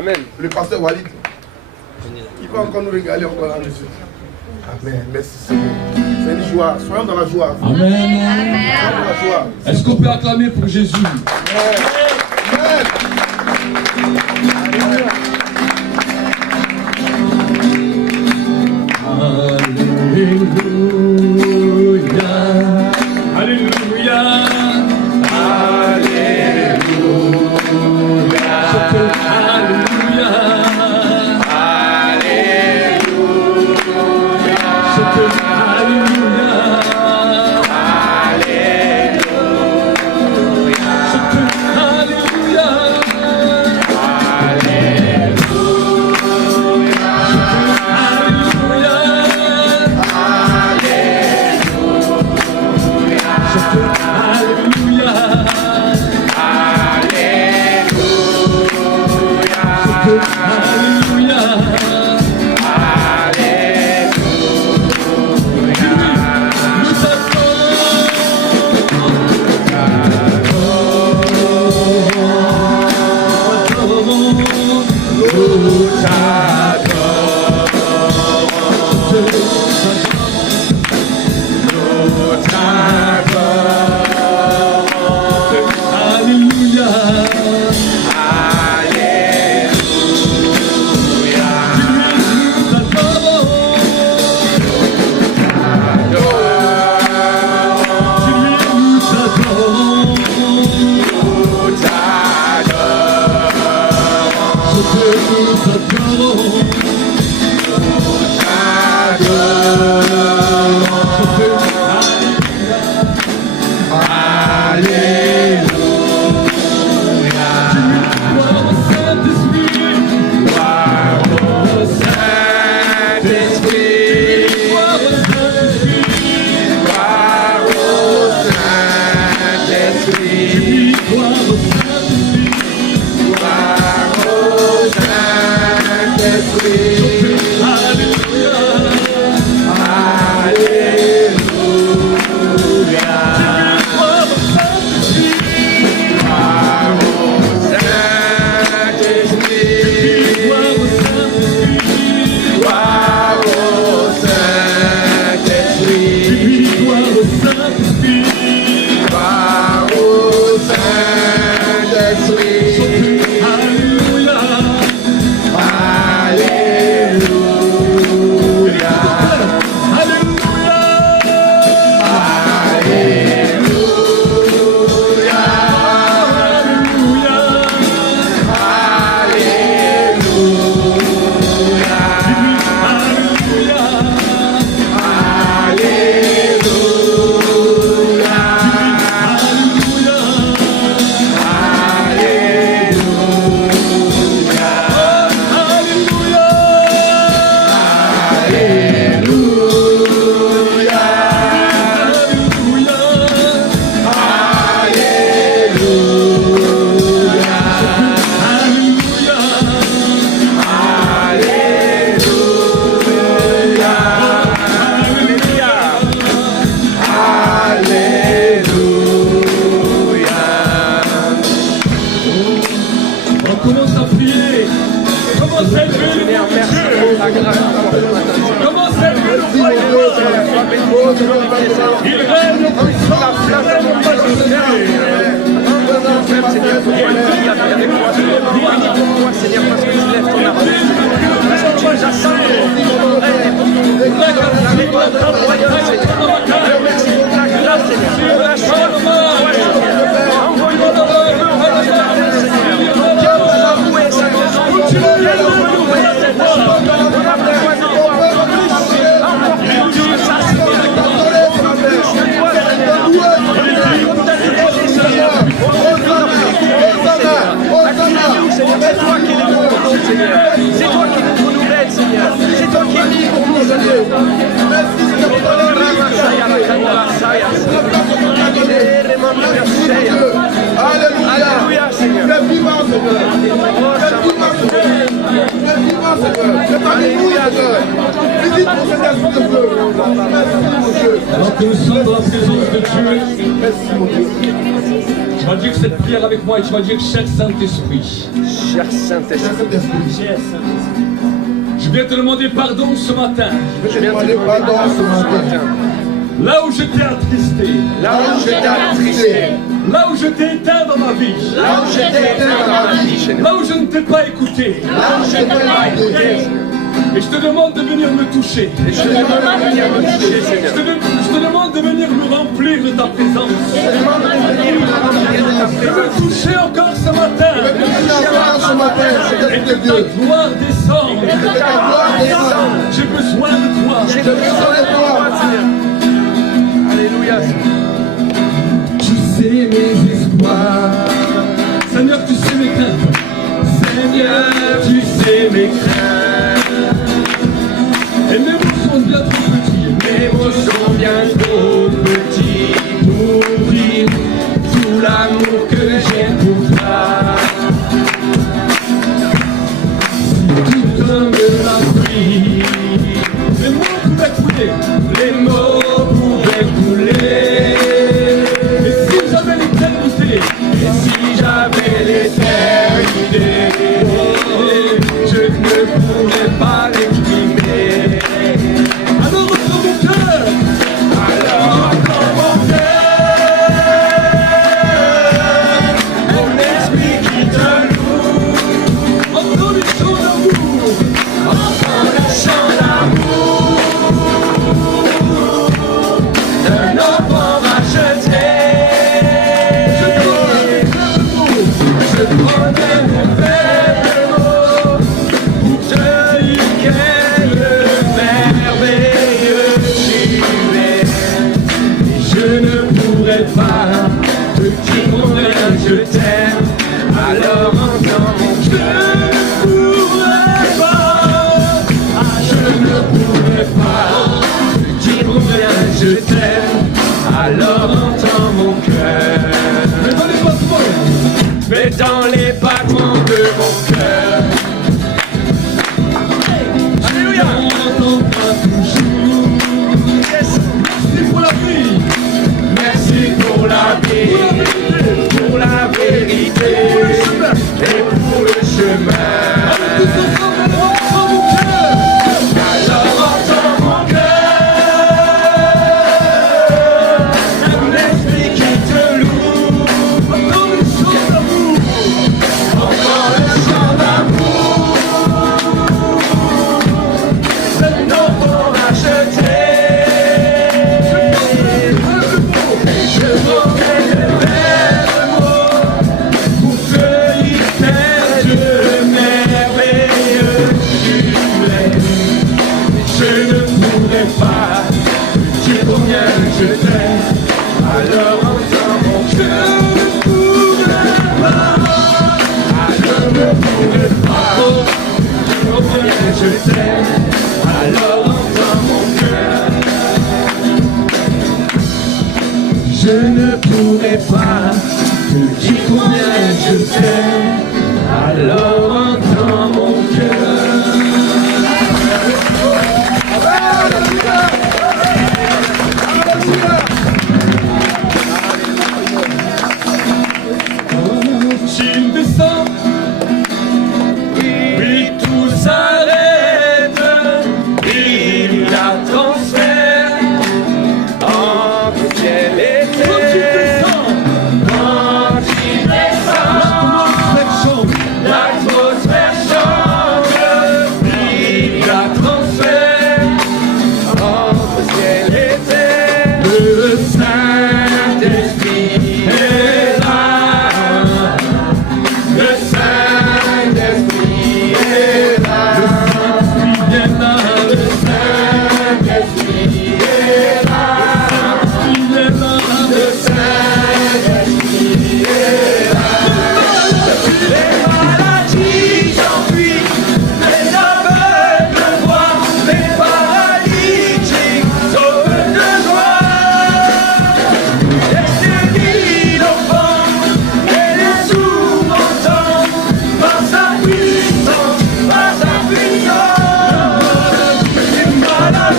Amen. Le pasteur Walid, il va encore nous régaler encore là, monsieur. Amen. Merci Seigneur. C'est une joie. Soyons dans la joie. Amen. Soyons dans la joie. Est-ce qu'on peut acclamer pour Jésus? Amen. Alléluia. Alléluia. Visite pour cette esprit de feu. Merci mon Dieu. Alors que nous sommes dans la présence de Dieu, Merci mon Dieu. tu vas dire cette prière avec moi et tu vas dire cher Saint-Esprit. Cher Saint-Esprit, Je viens te demander pardon ce matin. Je vais te demander pardon ce matin. Là où je t'ai attristé. là où je t'ai attristé, Là où je t'ai éteint dans ma vie. là où je t'ai éteint dans ma vie, Là où je ne t'ai pas écouté. là où je t'ai pas écouté, Et je te demande de venir me toucher. et je te demande de venir me toucher, Seigneur. Je te demande de venir me remplir de ta présence. Je te demande de venir me remplir de ta De présence. me toucher encore ce matin. Ce matin, c'est Et de que ta Dieu. gloire descende. Que ta gloire descende. J'ai besoin de toi. J'ai besoin de toi, Seigneur. Alléluia. Tu sais mes espoirs. Seigneur, tu sais mes craintes. Seigneur, tu sais mes craintes. Et mes mots sont bien trop petits. Mes mots sont bien trop petits pour dire tout l'amour que j'ai pour toi. Tout comme la pluie. Les mots pouvaient couler. Les mots pouvaient couler. Et si j'avais l'éternité, Et si j'avais l'éternité, je ne pourrais pas l'exprimer. alors dans mon cœur, Alors dans mon cœur, un esprit qui te loue, entends les chants d'amour. entend le chant d'amour d'un enfant racheté. Je prenais mes faibles mots pour te dire quel merveilleux tu es. Et je ne pourrais pas te dire combien je t'aime. Alors entends mon cœur. Je ne pourrais pas te dire combien je t'aime. Alors entends mon cœur. Mais dans les battements, Mais dans les battements de mon cœur. Alléluia. on n'entend pas toujours. Yes. Merci pour la vie, Merci pour la vie, pour la vérité et pour le chemin. tous ensemble, dans mon cœur. Alors entends mon cœur, un esprit qui te loue, Entends les chants d'amour. entends le chant d'amour d'un enfant racheté. Je prendrai les verres mots pour te dire quel merveilleux tu es. Je ne pourrais pas te dire combien je t'aime. Alors entends mon cœur. Je ne pourrais pas te dire combien je t'aime. Alors entends mon cœur. Je ne pourrais pas te dire combien je t'aime. Alors entends mon cœur. Tu descends, Oui, tout s'arrête. Il y a transfert entre ciel et quand tu terre. descends, Quand tu descends, l'atmosphère change. l'atmosphère change. Il y a transfert entre ciel et terre. Le Saint-Esprit est là. Le Saint-Esprit est là. Viens là, Le Saint-Esprit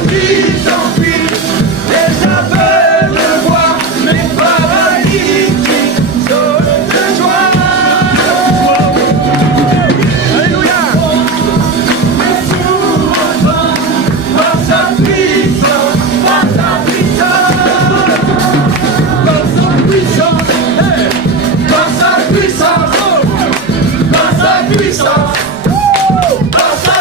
vie s'enfuit, les aveugles voient, les paralytiques sautent de joie. Alléluia. Les sourds entendent par sa puissance, par sa puissance, par sa puissance, par sa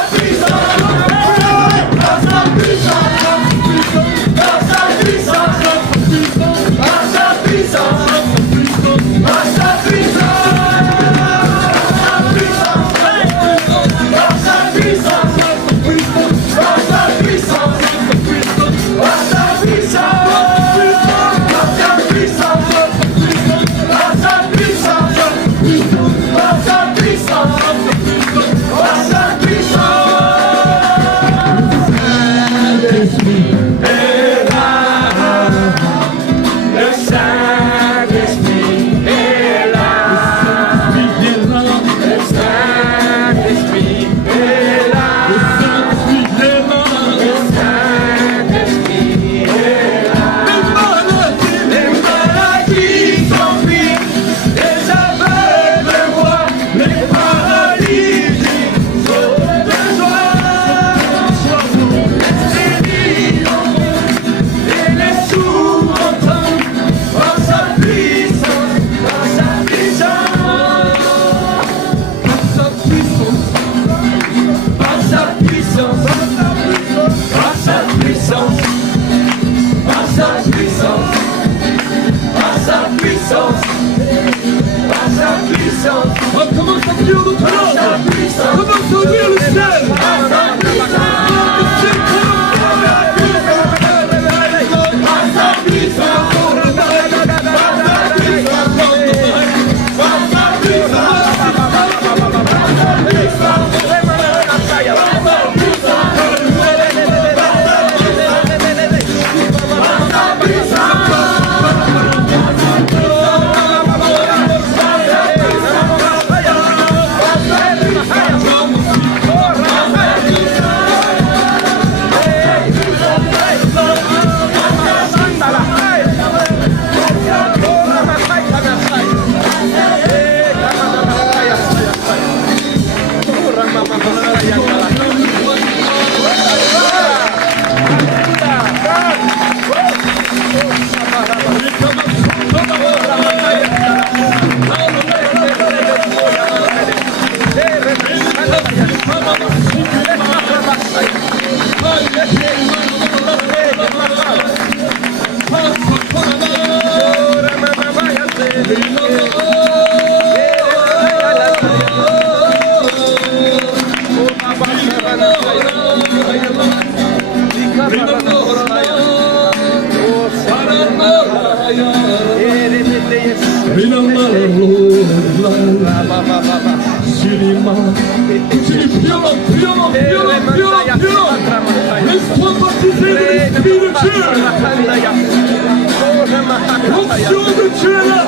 puissance, par sa puissance. On commence à dire notre nom. On commence à ouvrir le ciel. Laisse-toi baptiser de l'Esprit de Dieu. L'onction de Dieu est là.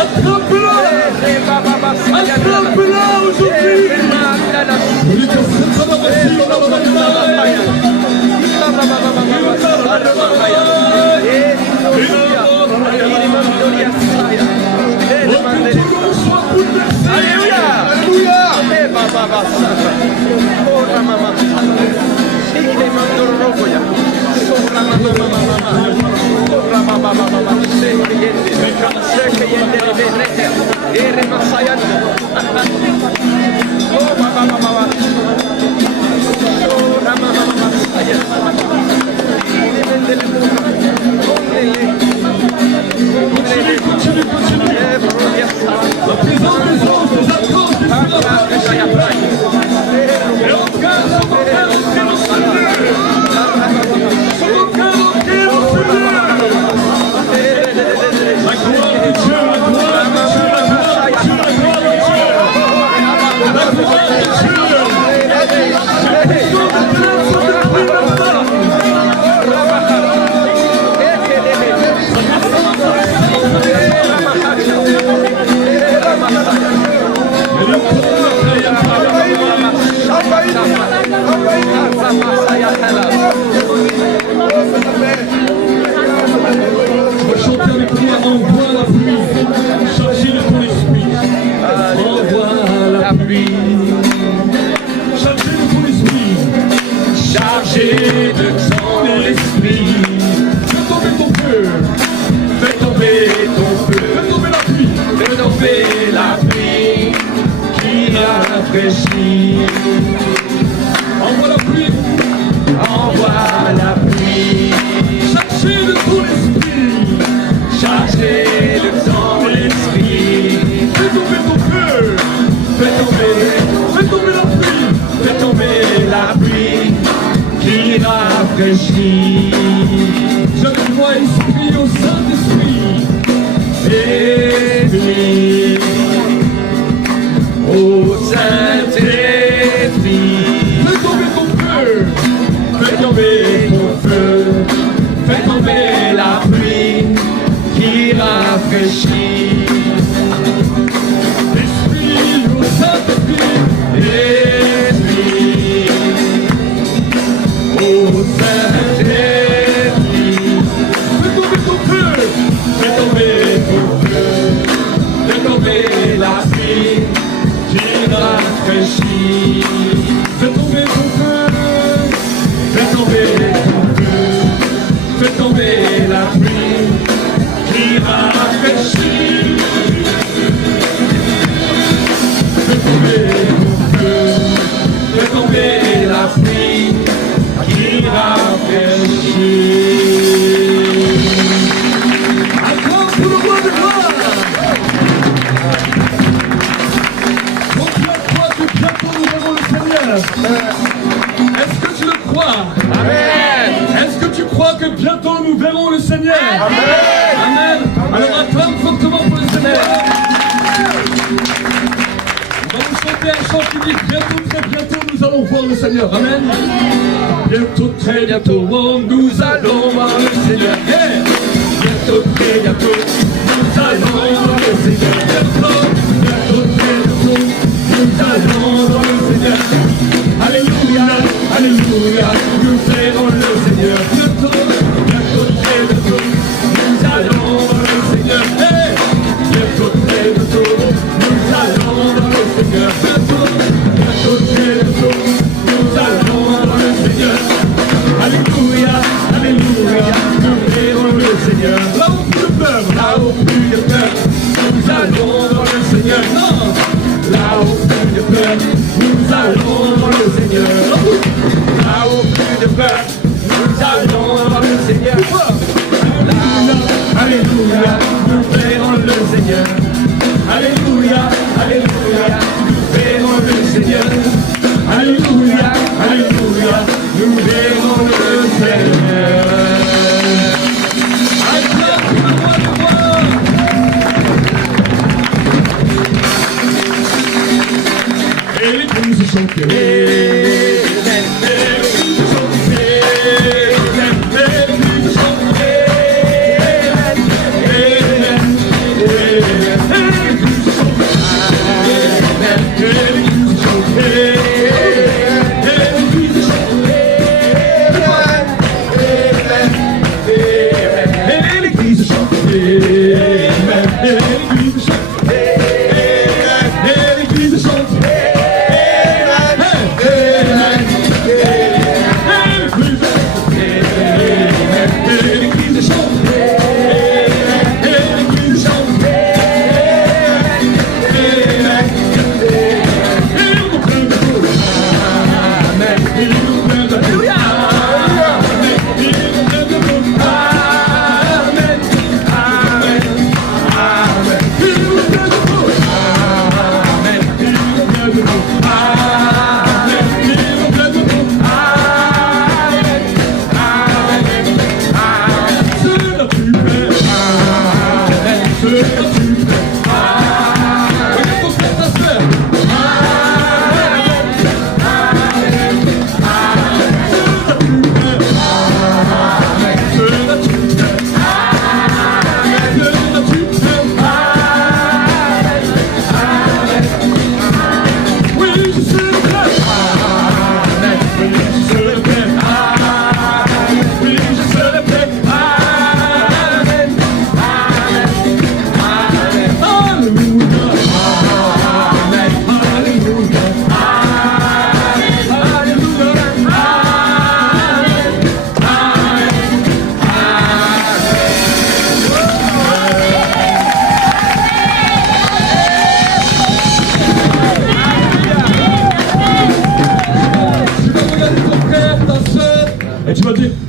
Attrape-la. Attrape-la aujourd'hui. Alléluia. Alléluia. de ton esprit. Fais tomber ton feu. Fais tomber ton feu. Fais tomber la pluie. Fais tomber la pluie qui rafraîchit. Envoie la pluie. Envoie la pluie. Chargé de ton esprit. Chargé de ton esprit. Fais tomber ton feu. Fais tomber la pluie. Fais tomber la pluie qui rafraîchit. Je te vois esprit au Saint-Esprit. Esprit au Saint-Esprit. Fais tomber ton feu. Fais tomber ton feu. Fais tomber la pluie qui rafraîchit. Esprit au Saint-Esprit. Esprit au Saint-Esprit. Fais tomber ton feu. Fais tomber ton feu. Fais tomber la pluie qui rafraîchit. Fais tomber ton feu. Fais tomber ton feu. Fais tomber la pluie qui rafraîchit. Fais tomber ton feu. Fais tomber la pluie qui rafraîchit. Encore pour le roi de gloire. Donc tu crois que bientôt nous verrons le Seigneur. Est-ce que tu le crois? Amen. Est-ce que tu crois que bientôt nous verrons le Seigneur? Amen. Amen. Alors acclame fortement pour le Seigneur. Nous allons chanter un chant qui dit bientôt, très bientôt, nous allons voir le Seigneur. Amen. Bientôt, très bientôt, nous allons voir le Seigneur. Yeah. Bientôt, très bientôt, nous allons voir le Seigneur. Bientôt, très bientôt, nous allons voir le Seigneur. Alléluia, alléluia, nous verrons le Seigneur. Bientôt, très bientôt, nous allons voir le Seigneur. Hey. Bientôt, très bientôt, nous allons voir le Seigneur. Bientôt, très bientôt, nous allons voir le Seigneur. Alléluia, alléluia, nous verrons le Seigneur. Là où plus de peur, nous allons voir le Seigneur. Non, là où plus de peur, nous allons voir le Seigneur. Là où plus de peur, nous allons voir le Seigneur. Alléluia, nous verrons le Seigneur. Alléluia, alléluia, nous verrons le Seigneur. Alléluia, alléluia, nous verrons le Seigneur. Acclame le roi de gloire. Et les cris se chantent.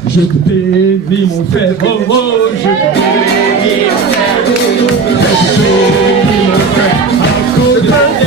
Je te bénis mon frère, oh oh, je te bénis mon frère, je te bénis mon frère, à cause de ta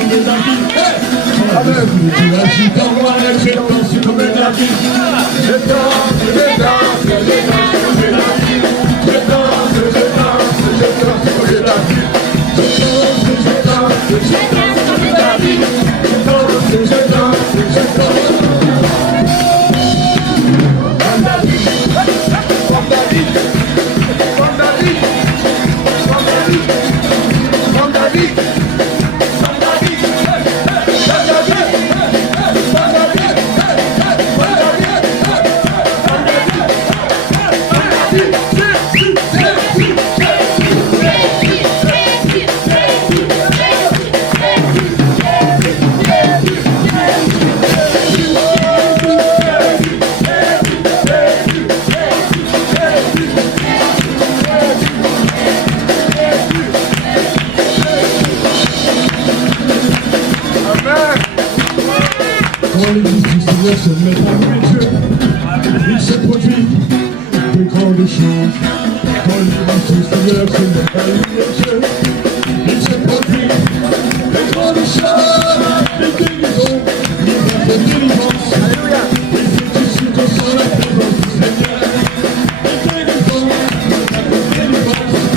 comme David. Tu agis dans moi, je danse comme David. Je danse comme David. Je danse comme David. Quand les disques du Seigneur se mettent à louer Dieu, il se produit de grandes choses. Quand les disques du Seigneur se mettent à louer Dieu, il se produit de grandes choses. Des guérisons, des délivrances. Et si tu suis dans la présence du Seigneur, des guérisons, des délivrances.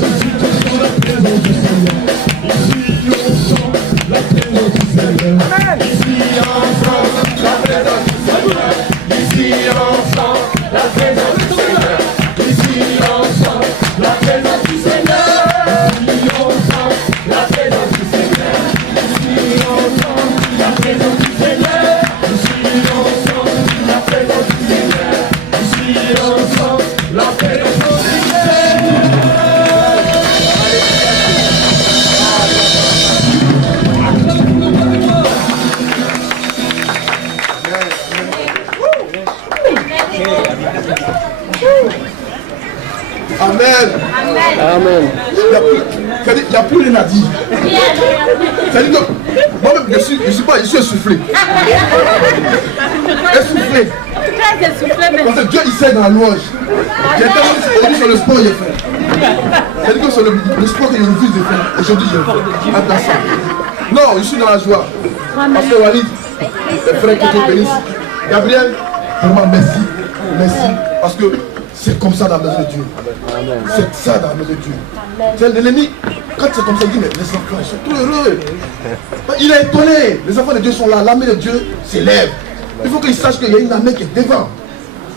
Et si tu suis dans la présence du Seigneur, ici on sent la présence du Seigneur. Ici ensemble, la présence du Seigneur. Ici ensemble, la présence du Seigneur. Ici ensemble, la présence du Seigneur. Ici ensemble, la présence du Seigneur. Ici ensemble, la présence du Seigneur. Ici ensemble, la présence du Seigneur. Ici ensemble, la présence du Seigneur. Amen. Amen. Il n'y a plus rien à dire. C'est-à-dire que moi-même, je suis essoufflé. Essoufflé. Parce que Dieu, il sait dans la louange. J'ai tellement sur le sport, il est fait. C'est-à-dire que sur le sport que je refuse de faire, aujourd'hui, je le fais. À place. Non, je suis dans la joie. Parce que Walid, les frères que Dieu bénisse. Gabriel, vraiment merci. Merci. Parce que c'est comme ça dans la maison de Dieu. C'est ça dans la maison de Dieu. C'est l'ennemi. Quand c'est comme ça, il dit, mais les enfants, ils sont trop heureux. Il est étonné. Les enfants de Dieu sont là. L'armée de Dieu s'élève. Il faut qu'ils sachent qu'il y a une armée qui est devant.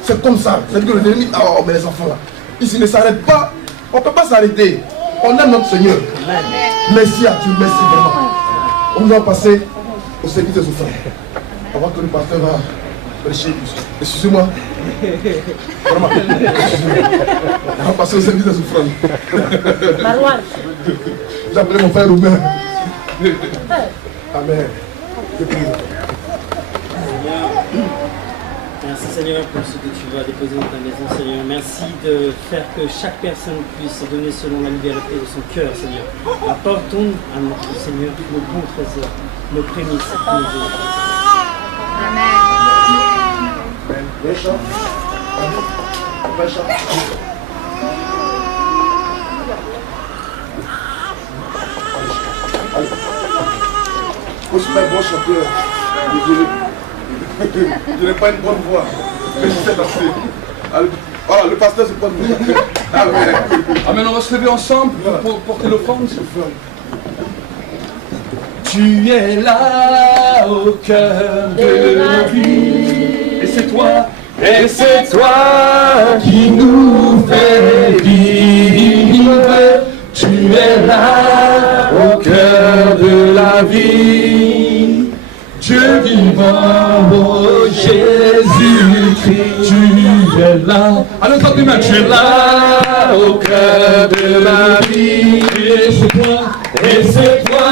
C'est comme ça. C'est-à-dire que l'ennemi, oh, mais les enfants là, ils ne s'arrêtent pas. On ne peut pas s'arrêter. On aime notre Seigneur. Merci à Dieu. Merci vraiment. On va passer au service des offrandes. Avant que le pasteur va prêcher. Excusez-moi. Vraiment. On va passer au service des offrandes. J'ai appelé mon frère Robert. Amen. Merci Seigneur pour ce que tu vas déposer dans ta maison, Seigneur. Merci de faire que chaque personne puisse donner selon la liberté de son cœur, Seigneur. Apportons à notre Seigneur nos bons trésors, nos prémices, nos jours. Amen. Je suis un bon chanteur. Je n'ai pas une bonne voix, mais je sais danser. Voilà, le pasteur c'est pas de voix. Amen. Amen, on va se lever ensemble pour porter l'offrande. Tu es là au cœur de la vie. Et c'est toi qui nous fais vivre. Tu es là au cœur de la vie. Dieu vivant, oh Jésus-Christ, tu es là. Alors, quand tu es là au cœur de la vie. Et c'est toi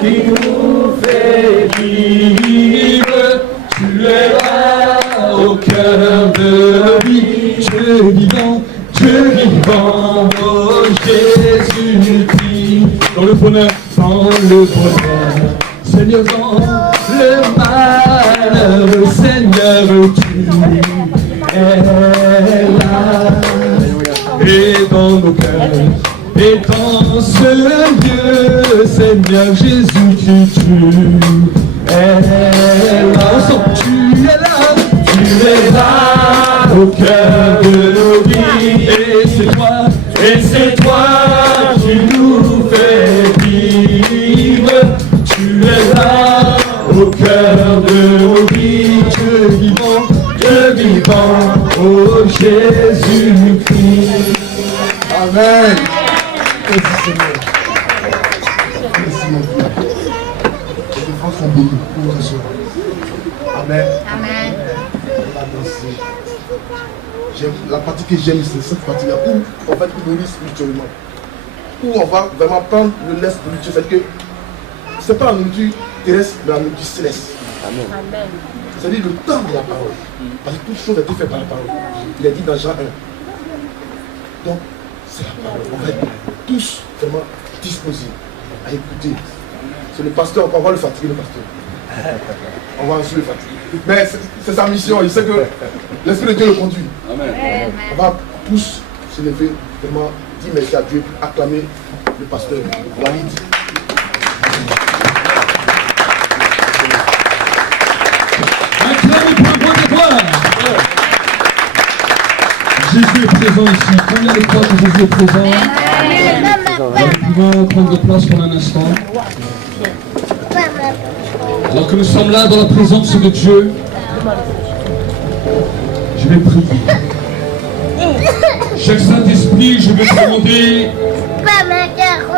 qui nous fais vivre. Tu es là au cœur de la vie. Dieu vivant, oh Jésus-Christ. Dans le bonheur, Seigneur, dans le malheur, Seigneur, tu es là. Et dans nos cœurs, et dans ce lieu Seigneur Jésus-Christ, tu es là. Ensemble, tu es là au cœur de nos vies. Et c'est toi qui nous fais vivre. Tu es là au cœur de nos vies. Dieu vivant, oh Jésus-Christ. Amen. Merci Seigneur. Merci mon Dieu. Les enfants sont bénis pour ce soir. Amen. Amen. On va danser. La partie que j'aime, c'est cette partie-là où on va être nourri spirituellement. Où on va vraiment prendre le lait spirituel. C'est que ce n'est pas la nourriture terrestre, mais la nourriture céleste. Amen. C'est-à-dire le temps de la parole. Parce que toute chose a été faite par la parole. Il a dit dans Jean 1. Donc, c'est la parole. On va être tous vraiment disposés à écouter. C'est le pasteur, on va le fatiguer, le pasteur. On va aussi le fatiguer. Mais c'est sa mission, il sait que l'Esprit de Dieu le conduit. Amen. On va tous se lever, vraiment dire merci à Dieu pour acclamer le pasteur Walid. Acclamez pour un point de gloire. Jésus est présent ici. Combien de fois que Jésus est présent? Nous pouvons prendre place pendant un instant. Alors que nous sommes là dans la présence de Dieu, je vais prier. Cher Saint-Esprit, je vais te demander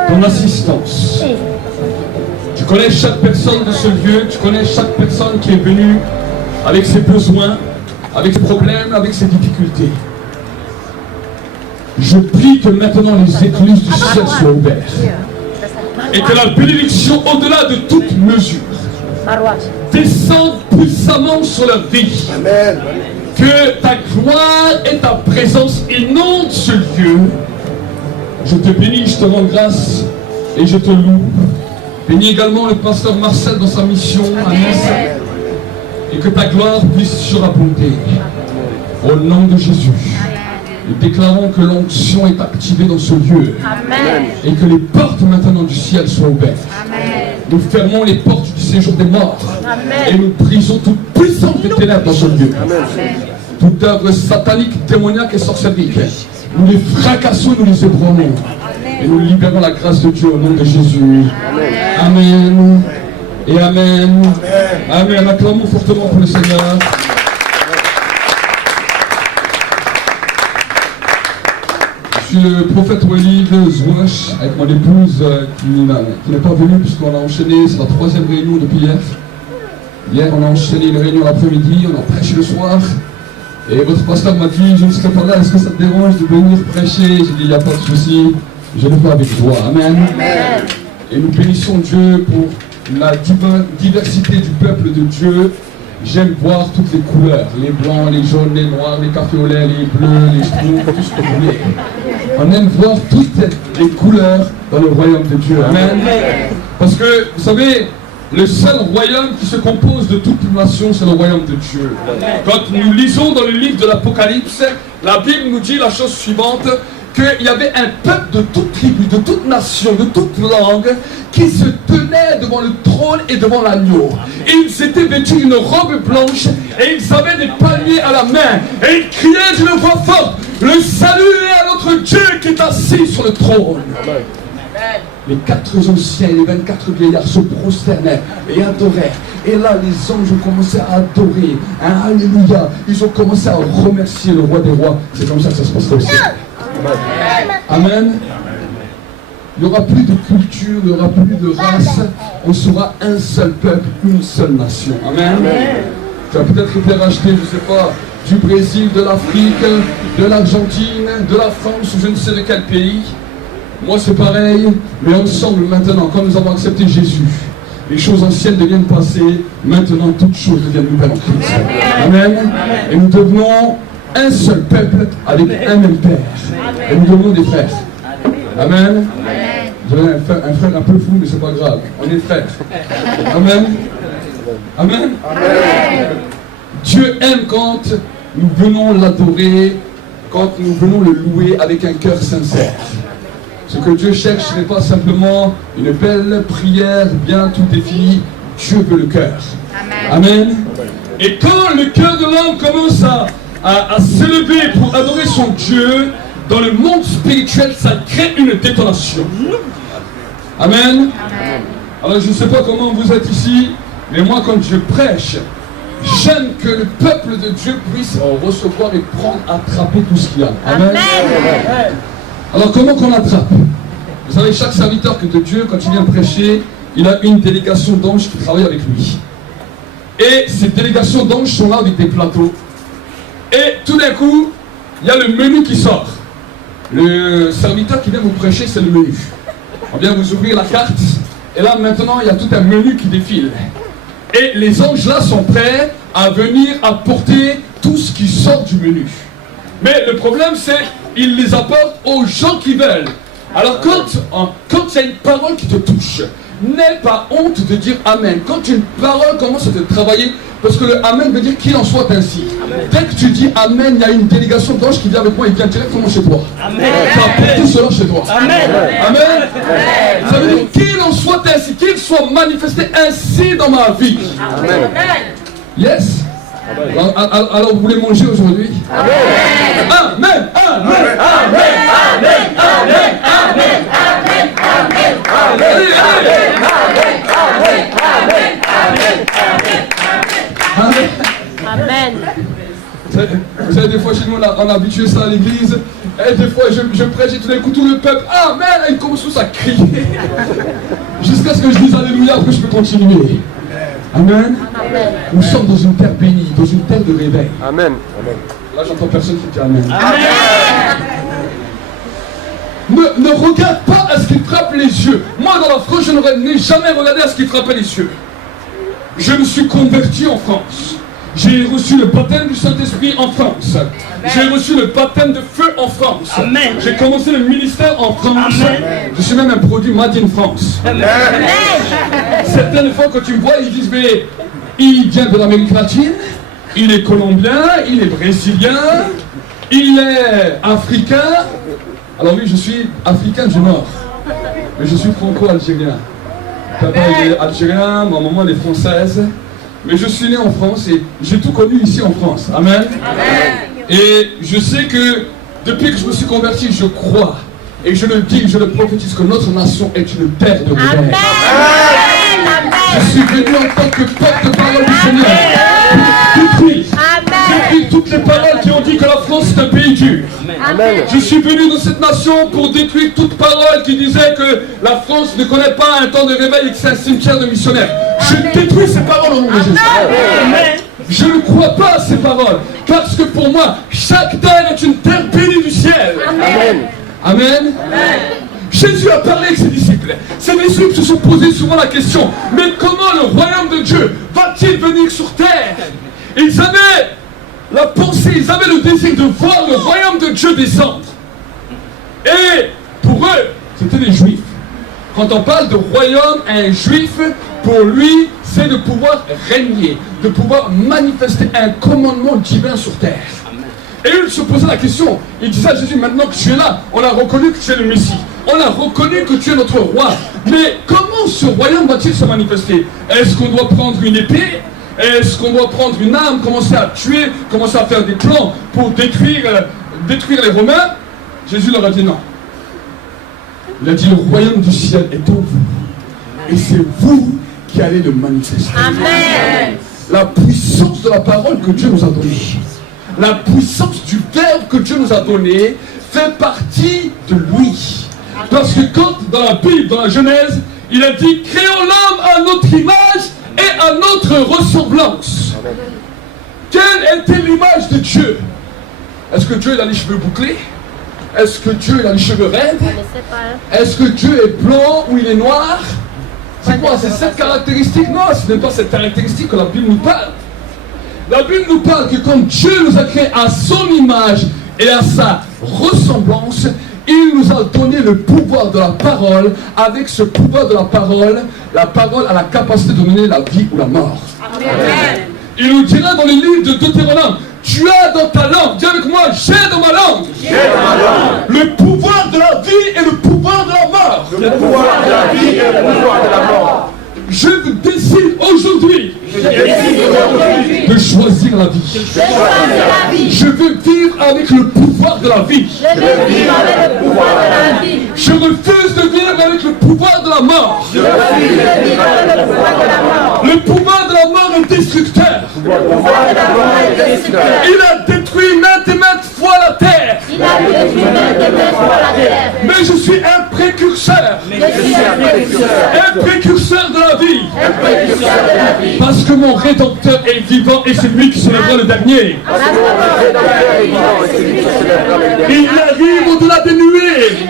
ton assistance. Tu connais chaque personne de ce lieu, tu connais chaque personne qui est venue avec ses besoins, avec ses problèmes, avec ses difficultés. Je prie que maintenant les écluses du ciel soient ouvertes et que la bénédiction au-delà de toute mesure descende puissamment sur leur vie. Amen. Que ta gloire et ta présence inondent ce lieu. Je te bénis, je te rends grâce et je te loue. Bénis également le pasteur Marcel dans sa mission à Nice. Et que ta gloire puisse surabonder. Au nom de Jésus. Nous déclarons que l'onction est activée dans ce lieu. Amen. Et que les portes maintenant du ciel soient ouvertes. Amen. Nous fermons les portes du séjour des morts. Amen. Et nous brisons toute puissance des ténèbres dans ce lieu. Amen. Toute œuvre satanique, démoniaque et sorcellerie. Nous les fracassons, nous les ébranlons. Et nous libérons la grâce de Dieu au nom de Jésus. Amen. Et Amen. Amen. Acclamons fortement pour le Seigneur. Je suis le prophète Walid Zouache avec mon épouse qui n'est pas venue puisqu'on a enchaîné, c'est la 3e réunion depuis hier. Hier on a enchaîné une réunion l'après-midi, on a prêché le soir. Et votre pasteur m'a dit, je ne serai pas là, est-ce que ça te dérange de venir prêcher? J'ai dit, il n'y a pas de souci, je le fais avec joie. Amen. Amen. Et nous bénissons Dieu pour la diversité du peuple de Dieu. J'aime voir toutes les couleurs, les blancs, les jaunes, les noirs, les cafés au lait, les bleus, les schtroumpfs, tout ce que vous voulez. On aime voir toutes les couleurs dans le royaume de Dieu. Amen. Parce que, vous savez, le seul royaume qui se compose de toute nation, c'est le royaume de Dieu. Quand nous lisons dans le livre de l'Apocalypse, la Bible nous dit la chose suivante, qu'il y avait un peuple de toute tribu, de toute nation, de toute langue, qui se tenait devant le trône et devant l'agneau. Ils étaient vêtus d'une robe blanche et ils avaient des palmiers à la main. Et ils criaient d'une voix forte, le salut est à notre Dieu qui est assis sur le trône. Les 4 anciens et les 24 vieillards se prosternaient et adorèrent. Et là, les anges ont commencé à adorer. Un alléluia. Ils ont commencé à remercier le roi des rois. C'est comme ça que ça se passera aussi. Amen. Il n'y aura plus de culture, il n'y aura plus de race. On sera un seul peuple, une seule nation. Amen. Tu as peut-être été racheté, je ne sais pas, du Brésil, de l'Afrique, de l'Argentine, de la France ou je ne sais de quel pays. Moi c'est pareil, mais ensemble maintenant, quand nous avons accepté Jésus, les choses anciennes deviennent passées, maintenant toutes choses deviennent nouvelles en Christ. Amen. Et nous devenons un seul peuple avec un même Père. Et nous devenons des frères. Amen. Vous avez un frère un peu fou, mais c'est pas grave. On est frères. Amen. Amen. Dieu aime quand nous venons l'adorer, quand nous venons le louer avec un cœur sincère. Ce que Dieu cherche n'est pas simplement une belle prière bien tout définie. Dieu veut le cœur. Amen. Et quand le cœur de l'homme commence à s'élever pour adorer son Dieu, dans le monde spirituel, ça crée une détonation. Amen. Alors je ne sais pas comment vous êtes ici, mais moi quand je prêche, j'aime que le peuple de Dieu puisse recevoir et prendre, attraper tout ce qu'il y a. Amen. Alors comment qu'on attrape? Vous savez, chaque serviteur de Dieu, quand il vient prêcher, il a une délégation d'anges qui travaille avec lui. Et ces délégations d'anges sont là avec des plateaux. Et tout d'un coup, il y a le menu qui sort. Le serviteur qui vient vous prêcher, c'est le menu. On vient vous ouvrir la carte. Et là, maintenant, il y a tout un menu qui défile. Et les anges là sont prêts à venir apporter tout ce qui sort du menu. Mais le problème, c'est qu'ils les apportent aux gens qui veulent. Alors quand il y a une parole qui te touche, n'aie pas honte de dire Amen. Quand une parole commence à te travailler, parce que le Amen veut dire qu'il en soit ainsi. Amen. Dès que tu dis Amen, il y a une délégation d'anges qui vient avec moi, il vient directement chez toi. Amen. Tu as apporté cela chez toi. Amen. Amen. Amen. Ça veut dire qu'il en soit ainsi, qu'il soit manifesté ainsi dans ma vie. Amen. Yes. Alors vous voulez manger aujourd'hui? Amen. Amen. Amen. Amen. Amen. Amen. Amen. Amen. Amen. Vous savez, des fois chez nous on a habitué ça à l'église. Et des fois je prêche et tout d'un coup tout le peuple Amen. Et ils commencent tous à crier. Jusqu'à ce que je dise Alléluia, après je peux continuer. Amen. Amen. Nous sommes dans une terre bénie, dans une terre de réveil. Amen. Amen. Là j'entends personne qui dit Amen. Amen. Ne regarde pas à ce qui frappe les yeux. Moi dans la France, je n'ai jamais regardé à ce qui frappait les yeux. Je me suis converti en France. J'ai reçu le baptême du Saint-Esprit en France. J'ai reçu le baptême de feu en France. J'ai commencé le ministère en France. Amen. Je suis même un produit made in France. Amen. Certaines fois quand tu me vois, ils disent mais il vient de l'Amérique latine, il est colombien, il est brésilien, il est africain. Alors oui, je suis africain du Nord, mais je suis franco-algérien. Papa est algérien, ma maman est française. Mais je suis né en France et j'ai tout connu ici en France. Amen. Amen. Et je sais que depuis que je me suis converti, je crois. Et je le dis, je le prophétise que notre nation est une terre de réveil. Je suis venu en tant que porte-parole du Seigneur pour détruire toutes les paroles qui ont dit que la France est un pays dur. Amen. Je suis venu dans cette nation pour détruire toute parole qui disait que la France ne connaît pas un temps de réveil et que c'est un cimetière de missionnaires. Je détruis ces paroles au nom de Jésus. Amen. Je ne crois pas à ces paroles, parce que pour moi, chaque terre est une terre bénie du ciel. Amen. Amen. Amen. Jésus a parlé avec ses disciples. Ses disciples se sont posés souvent la question, mais comment le royaume de Dieu va-t-il venir sur terre? Ils avaient la pensée, ils avaient le désir de voir le royaume de Dieu descendre. Et pour eux, c'était les Juifs. Quand on parle de royaume, un Juif, pour lui, c'est de pouvoir régner, de pouvoir manifester un commandement divin sur terre. Et eux se posaient la question, ils disaient à Jésus, maintenant que tu es là, on a reconnu que tu es le Messie, on a reconnu que tu es notre roi, mais comment ce royaume va-t-il se manifester? Est-ce qu'on doit prendre une épée? Est-ce qu'on doit prendre une arme, commencer à tuer, commencer à faire des plans pour détruire les Romains? Jésus leur a dit non. Il a dit, le royaume du ciel est en vous, et c'est vous qui allez le manifester. Amen. La puissance de la parole que Dieu nous a donnée, la puissance du verbe que Dieu nous a donné fait partie de lui. Parce que quand dans la Bible, dans la Genèse, il a dit, créons l'homme à notre image et à notre ressemblance. Quelle était l'image de Dieu? Est-ce que Dieu a les cheveux bouclés? Est-ce que Dieu a les cheveux raides? Est-ce que Dieu est blanc ou il est noir? C'est quoi? C'est cette caractéristique? Non, ce n'est pas cette caractéristique que la Bible nous parle. La Bible nous parle que comme Dieu nous a créés à son image et à sa ressemblance, il nous a donné le pouvoir de la parole. Avec ce pouvoir de la parole a la capacité de donner la vie ou la mort. Amen. Il nous dira dans le livre de Deutéronome, tu as dans ta langue, dis avec moi, j'ai dans ma langue, le pouvoir de la vie et le pouvoir de choisir la vie. Je veux vivre avec le pouvoir de la vie. Je refuse de vivre avec le pouvoir de la mort. Le pouvoir de la mort est destructeur. Il a détruit maintes et maintes fois la terre. Mais je suis un précurseur. Un précurseur de la vie. Parce que mon Rédempteur est vivant et c'est lui qui se lèvera le dernier. Il arrive au-delà des nuées.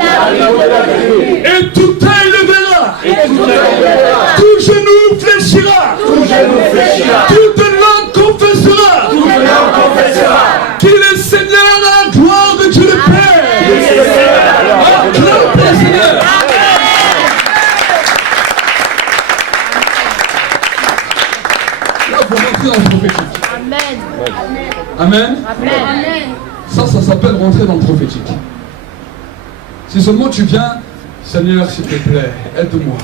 Et tout œil le verra. Tout genou fléchira. Toute langue confessera qu'il est Seigneur à la gloire de Dieu le Père. Acclame le Seigneur. Là, vous rentrez dans le prophétique. Amen. Ça s'appelle rentrer dans le prophétique. Si seulement tu viens, Seigneur, s'il te plaît, aide-moi.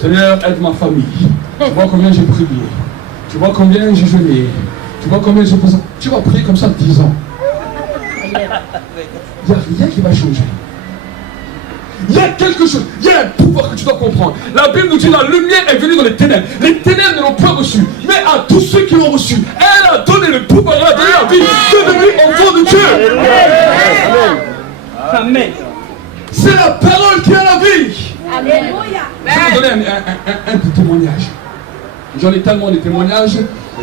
Seigneur, aide ma famille. Tu vois combien j'ai prié. Tu vois combien j'ai jeûné. Tu vois combien j'ai posé. Tu vas prier comme ça 10 ans. Il n'y a rien qui va changer. Il y a quelque chose, il y a un pouvoir que tu dois comprendre. La Bible nous dit la lumière est venue dans les ténèbres. Les ténèbres ne l'ont pas reçu. Mais à tous ceux qui l'ont reçu, elle a donné le pouvoir, elle a donné la vie, devenu enfant de Dieu. Amen. C'est la parole qui a la vie. Alléluia. Je vais vous donner un témoignage. J'en ai tellement de témoignages,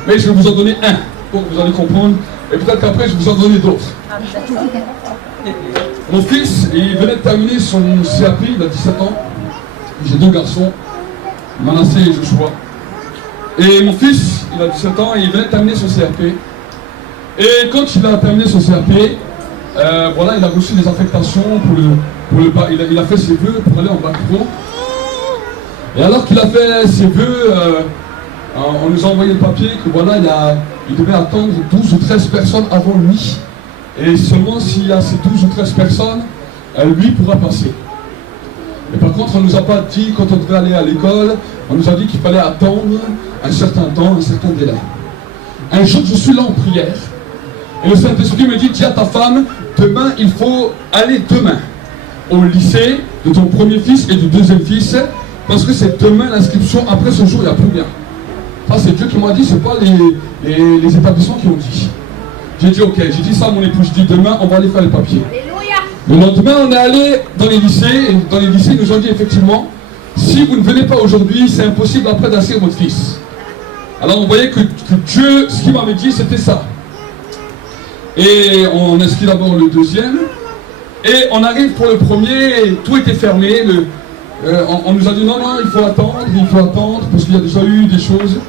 mais je vais vous en donner un pour que vous allez comprendre. Et peut-être qu'après, je vais vous en donner d'autres. Mon fils, il venait de terminer son CAP, il a 17 ans. J'ai 2 garçons, Manassé et Joshua. Et mon fils, il a 17 ans et il venait de terminer son CAP. Et quand il a terminé son CAP, voilà, il a reçu des affectations il a fait ses vœux pour aller en bac pro. Et alors qu'il a fait ses vœux, on nous a envoyé le papier que voilà, il devait attendre 12 ou 13 personnes avant lui. Et seulement s'il y a ces 12 ou 13 personnes, lui pourra passer. Mais par contre, on ne nous a pas dit, quand on devait aller à l'école, on nous a dit qu'il fallait attendre un certain temps, un certain délai. Un jour, je suis là en prière, et le Saint-Esprit me dit, dis à ta femme, demain, il faut aller demain au lycée de ton premier fils et du deuxième fils, parce que c'est demain l'inscription, après ce jour, il n'y a plus rien. Ça, c'est Dieu qui m'a dit, ce n'est pas les établissements qui ont dit. J'ai dit ok, j'ai dit ça à mon épouse, je dis demain on va aller faire les papiers. Alléluia. Le lendemain on est allé dans les lycées, et dans les lycées ils nous ont dit effectivement, si vous ne venez pas aujourd'hui, c'est impossible après d'inscrire votre fils. Alors on voyait que Dieu, ce qu'il m'avait dit c'était ça. Et on inscrit d'abord le deuxième, et on arrive pour le premier, et tout était fermé, on nous a dit non, il faut attendre, parce qu'il y a déjà eu des choses.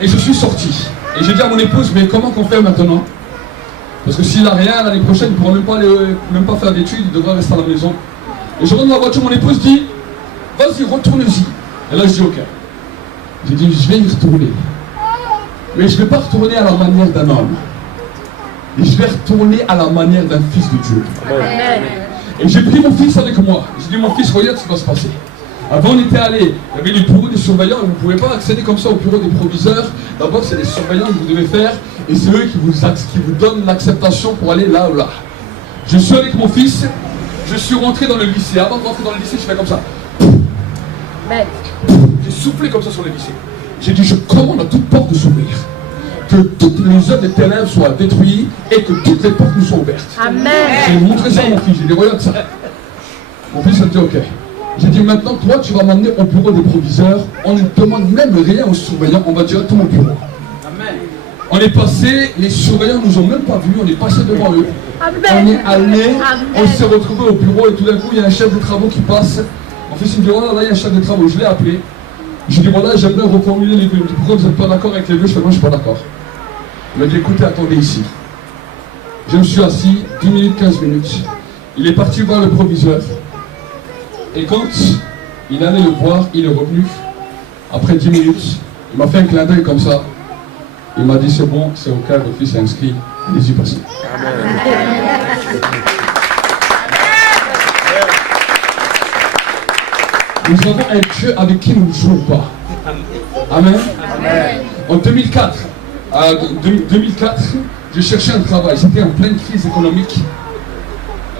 Et je suis sorti. Et j'ai dit à mon épouse, mais comment qu'on fait maintenant? Parce que s'il n'a rien, l'année prochaine, il ne pourra même pas faire d'études, il devra rester à la maison. Et je rentre dans la voiture, mon épouse dit, vas-y, retourne-y. Et là, je dis, ok. J'ai dit, je vais y retourner. Mais je ne vais pas retourner à la manière d'un homme. Et je vais retourner à la manière d'un fils de Dieu. Amen. Et j'ai pris mon fils avec moi. J'ai dit, mon fils, regarde ce qui va se passer. Avant, on était allé, il y avait les bureaux des surveillants, vous ne pouvez pas accéder comme ça au bureau des proviseurs. D'abord, c'est les surveillants que vous devez faire, et c'est eux qui vous donnent l'acceptation pour aller là ou là. Je suis avec mon fils, je suis rentré dans le lycée. Avant de rentrer dans le lycée, je fais comme ça. J'ai soufflé comme ça sur le lycée. J'ai dit, je commande à toute porte de s'ouvrir. Que toutes les œuvres des ténèbres soient détruites et que toutes les portes nous soient ouvertes. Amen. J'ai montré ça à mon fils, j'ai dit, regarde ça. Mon fils a dit, ok. J'ai dit maintenant, toi, tu vas m'emmener au bureau des proviseurs. On ne demande même rien aux surveillants, on va directement au bureau. Amen. On est passé, les surveillants nous ont même pas vus, on est passé devant eux. Amen. On est allé, Amen. on s'est retrouvé au bureau et tout d'un coup, il y a un chef de travaux qui passe. Mon fils me dit, voilà, là, il y a un chef de travaux, je l'ai appelé. Je lui dis, voilà, j'aimerais reformuler les vœux. Pourquoi vous n'êtes pas d'accord avec les vœux? Je fais, moi, je ne suis pas d'accord. Il m'a dit, écoutez, attendez ici. Je me suis assis, 10 minutes, 15 minutes. Il est parti voir le proviseur. Et quand il allait le voir, il est revenu. Après 10 minutes, il m'a fait un clin d'œil comme ça. Il m'a dit, c'est bon, c'est OK, votre fils est inscrit. Allez-y, passez. Nous avons un Dieu avec qui nous ne jouons pas. Amen. En 2004, 2004, j'ai cherché un travail. C'était en pleine crise économique.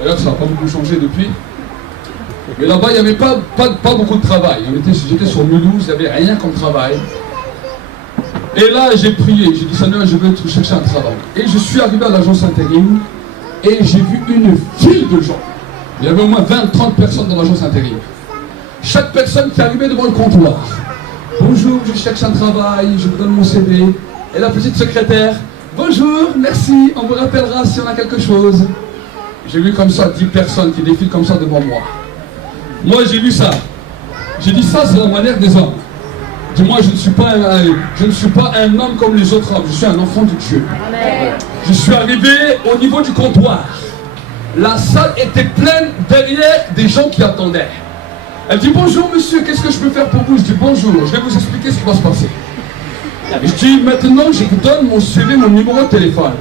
D'ailleurs, ça n'a pas beaucoup changé depuis. Mais là-bas, il n'y avait pas beaucoup de travail. J'étais sur Mulhouse, il n'y avait rien comme travail. Et là, j'ai prié. J'ai dit, Seigneur, je veux chercher un travail. Et je suis arrivé à l'agence intérim et j'ai vu une file de gens. Il y avait au moins 20-30 personnes dans l'agence intérim. Chaque personne qui arrivait devant le comptoir. Bonjour, je cherche un travail, je vous donne mon CV. Et la petite secrétaire, bonjour, merci, on vous rappellera si on a quelque chose. J'ai vu comme ça 10 personnes qui défilent comme ça devant moi. Moi j'ai vu ça. J'ai dit ça c'est la manière des hommes. Dis-moi, je ne suis pas un homme comme les autres hommes, je suis un enfant de Dieu. Je suis arrivé au niveau du comptoir. La salle était pleine derrière des gens qui attendaient. Elle dit bonjour monsieur, qu'est-ce que je peux faire pour vous? Je dis bonjour, je vais vous expliquer ce qui va se passer. Je dis maintenant je vous donne mon CV, mon numéro de téléphone.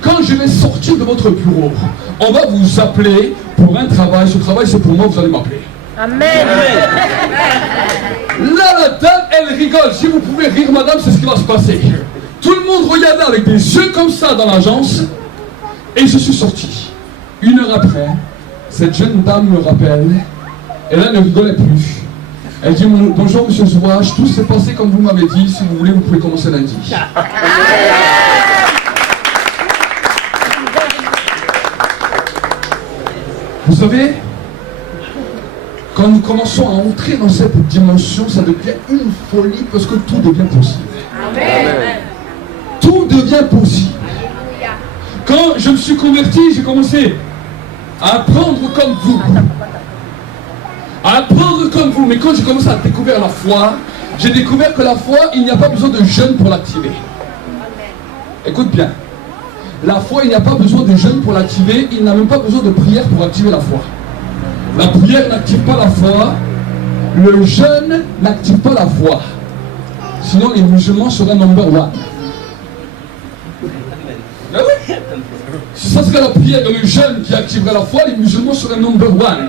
Quand je vais sortir de votre bureau, on va vous appeler pour un travail. Ce travail c'est pour moi, vous allez m'appeler. Amen. Là la dame elle rigole. Si vous pouvez rire madame, c'est ce qui va se passer. Tout le monde regardait avec des yeux comme ça dans l'agence. Et je suis sorti. 1 heure après, cette jeune dame me rappelle. Et là, elle ne rigolait plus. Elle dit bonjour monsieur Zouage, tout s'est passé comme vous m'avez dit. Si vous voulez, vous pouvez commencer lundi. Vous savez, quand nous commençons à entrer dans cette dimension, ça devient une folie parce que tout devient possible. Amen. Tout devient possible. Quand je me suis converti, j'ai commencé à apprendre comme vous. À apprendre comme vous. Mais quand j'ai commencé à découvrir la foi, j'ai découvert que la foi, il n'y a pas besoin de jeûne pour l'activer. Écoute bien. La foi, il n'y a pas besoin de jeûne pour l'activer. Il n'a même pas besoin de prière pour activer la foi. La prière n'active pas la foi. Le jeûne n'active pas la foi. Sinon, les musulmans seraient number one. Ah oui. Si ça serait la prière et le jeûne qui activerait la foi, les musulmans seraient number one.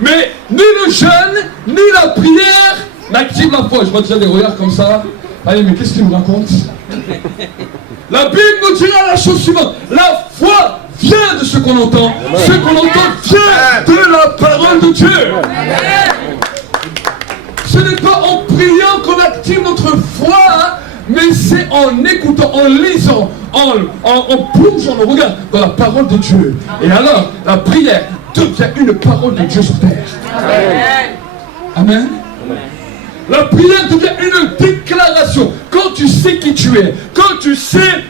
Mais ni le jeûne, ni la prière n'activent la foi. Je vois déjà des regards comme ça. Allez, mais qu'est-ce qu'il nous raconte? La Bible nous dira la chose suivante. La foi vient de ce qu'on entend. Ce qu'on entend vient de la parole de Dieu. Ce n'est pas en priant qu'on active notre foi, mais c'est en écoutant, en lisant, en plongeant nos regards dans la parole de Dieu. Et alors, la prière devient une parole de Dieu sur terre. Amen. La prière devient une déclaration. Quand tu sais qui tu es, quand tu sais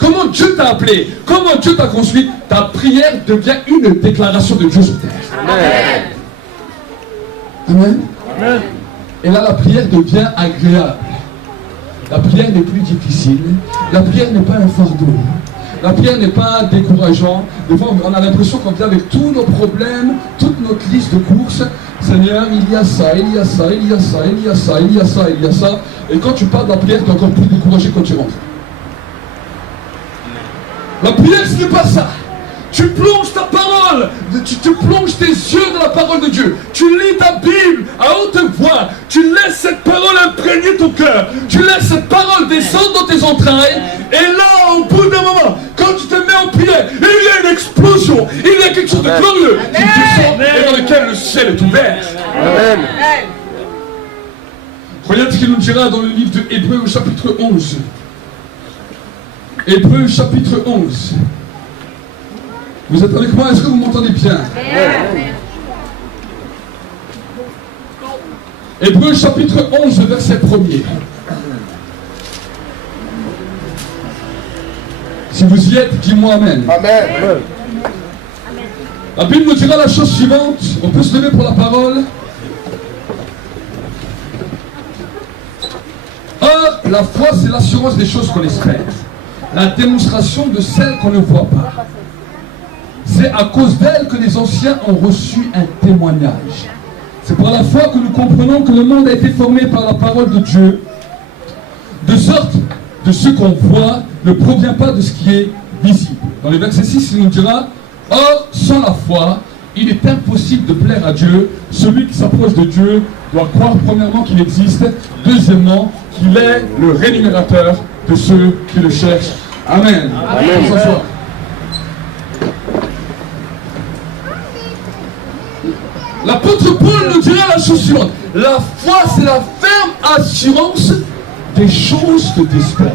comment Dieu t'a appelé, comment Dieu t'a construit, ta prière devient une déclaration de Dieu sur terre. Amen. Amen. Et là, la prière devient agréable. La prière n'est plus difficile. La prière n'est pas un fardeau. La prière n'est pas décourageant. Des fois, on a l'impression qu'on vient avec tous nos problèmes, toute notre liste de courses. Seigneur, il y a ça, il y a ça, il y a ça, il y a ça, il y a ça, il y a ça. Et quand tu parles de la prière, tu es encore plus découragé quand tu rentres. La prière, ce n'est pas ça. Tu plonges ta parole, tu plonges tes yeux dans la parole de Dieu. Tu lis ta Bible à haute voix. Tu laisses cette parole imprégner ton cœur. Tu laisses cette parole descendre dans tes entrailles. Et là, au bout d'un moment, quand tu te mets en prière, il y a une explosion. Il y a quelque chose de glorieux qui descend et dans lequel le ciel est ouvert. Amen. Regarde ce qu'il nous dira dans le livre de Hébreux au chapitre 11. Hébreux chapitre 11. Vous êtes avec moi? Est-ce que vous m'entendez bien? Hébreux chapitre 11, verset 1er. Si vous y êtes, dis-moi Amen. Amen. La Bible nous dira la chose suivante. On peut se lever pour la parole. Or, la foi, c'est l'assurance des choses qu'on espère. La démonstration de celles qu'on ne voit pas. C'est à cause d'elle que les anciens ont reçu un témoignage. C'est par la foi que nous comprenons que le monde a été formé par la parole de Dieu, de sorte que ce qu'on voit ne provient pas de ce qui est visible. Dans le verset 6, il nous dira, « Or, sans la foi, il est impossible de plaire à Dieu. Celui qui s'approche de Dieu doit croire premièrement qu'il existe, deuxièmement qu'il est le rémunérateur de ceux qui le cherchent. Amen. Amen. On s'assoit. L'apôtre Paul nous dira la chose suivante. La foi, c'est la ferme assurance des choses que tu espères.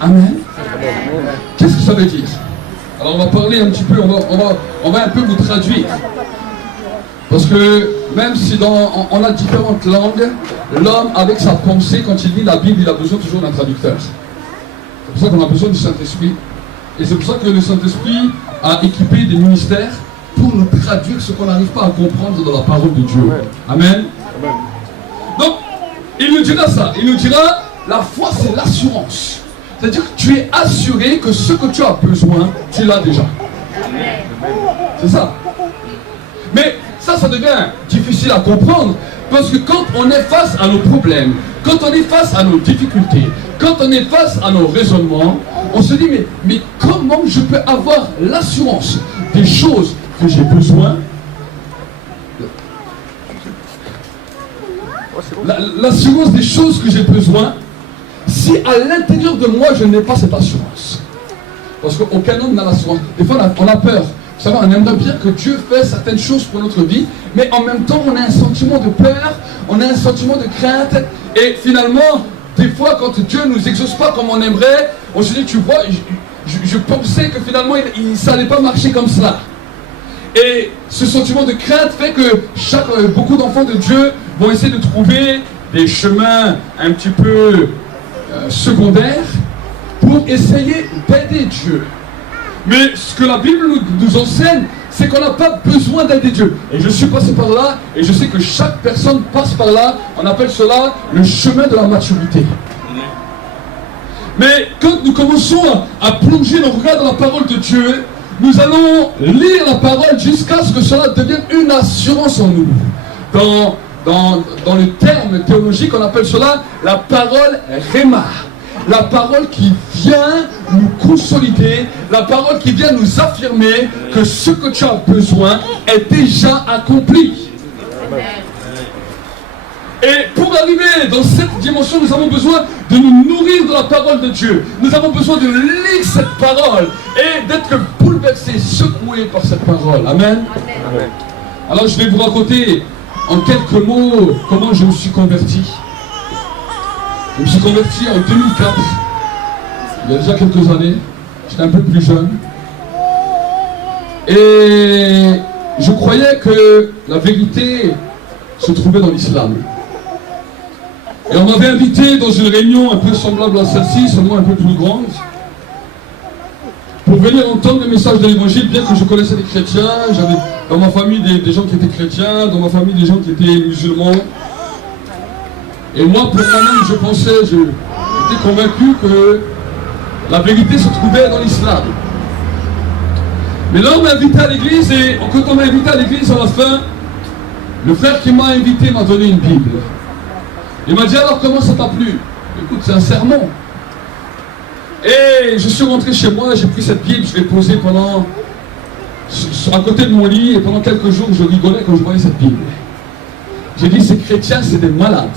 Amen. Qu'est-ce que ça veut dire? Alors on va parler un petit peu, on va un peu vous traduire. Parce que même si on a différentes langues, l'homme avec sa pensée, quand il lit la Bible, il a besoin toujours d'un traducteur. C'est pour ça qu'on a besoin du Saint-Esprit. Et c'est pour ça que le Saint-Esprit a équipé des ministères pour nous traduire ce qu'on n'arrive pas à comprendre dans la parole de Dieu. Amen. Donc, il nous dira ça. Il nous dira, la foi c'est l'assurance. C'est-à-dire que tu es assuré que ce que tu as besoin, tu l'as déjà. C'est ça. Mais ça devient difficile à comprendre parce que quand on est face à nos problèmes, quand on est face à nos difficultés, quand on est face à nos raisonnements, on se dit mais comment je peux avoir l'assurance des choses que j'ai besoin, l'assurance des choses que j'ai besoin, si à l'intérieur de moi je n'ai pas cette assurance. Parce qu'aucun homme n'a l'assurance. Des fois on a peur. Vous savez, on aimerait bien que Dieu fasse certaines choses pour notre vie, mais en même temps on a un sentiment de peur, on a un sentiment de crainte, et finalement, des fois quand Dieu ne nous exauce pas comme on aimerait, on se dit, tu vois, je pensais que finalement ça n'allait pas marcher comme cela. Et ce sentiment de crainte fait que beaucoup d'enfants de Dieu vont essayer de trouver des chemins un petit peu secondaires pour essayer d'aider Dieu. Mais ce que la Bible nous enseigne, c'est qu'on n'a pas besoin d'aider Dieu. Et je suis passé par là, et je sais que chaque personne passe par là. On appelle cela le chemin de la maturité. Mais quand nous commençons à plonger nos regards dans la parole de Dieu, nous allons lire la parole jusqu'à ce que cela devienne une assurance en nous. Dans le terme théologique, on appelle cela la parole Réma. La parole qui vient nous consolider, la parole qui vient nous affirmer que ce que tu as besoin est déjà accompli. Et pour arriver dans cette dimension, nous avons besoin de nous nourrir de la parole de Dieu. Nous avons besoin de lire cette parole et d'être bouleversés, secoués par cette parole. Amen. Amen. Alors je vais vous raconter en quelques mots comment je me suis converti. Je me suis converti en 2004, il y a déjà quelques années, j'étais un peu plus jeune. Et je croyais que la vérité se trouvait dans l'islam. Et on m'avait invité dans une réunion un peu semblable à celle-ci, seulement un peu plus grande, pour venir entendre le message de l'évangile, bien que je connaissais des chrétiens. J'avais dans ma famille des gens qui étaient chrétiens, dans ma famille des gens qui étaient musulmans. Et moi, pour moi-même, j'étais convaincu que la vérité se trouvait dans l'islam. Mais là, on m'a invité à l'église, et quand on m'a invité à l'église, à la fin, le frère qui m'a invité m'a donné une Bible. Il m'a dit, alors comment ça t'a plu? Écoute, c'est un sermon. Et je suis rentré chez moi, j'ai pris cette Bible, je l'ai posée à côté de mon lit, et pendant quelques jours, je rigolais quand je voyais cette Bible. J'ai dit, ces chrétiens, c'est des malades.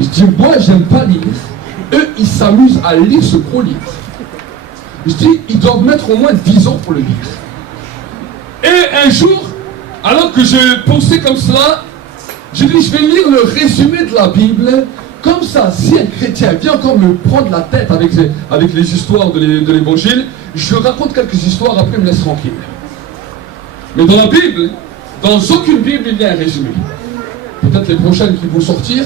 Je dis, moi, j'aime pas lire. Eux, ils s'amusent à lire ce gros livre. Je dis, ils doivent mettre au moins 10 ans pour le lire. Et un jour, alors que je pensais comme cela, je dis, je vais lire le résumé de la Bible. Comme ça, si un chrétien vient encore me prendre la tête avec les histoires de l'évangile, je raconte quelques histoires, après il me laisse tranquille. Mais dans la Bible, dans aucune Bible, il y a un résumé. Peut-être les prochaines qui vont sortir.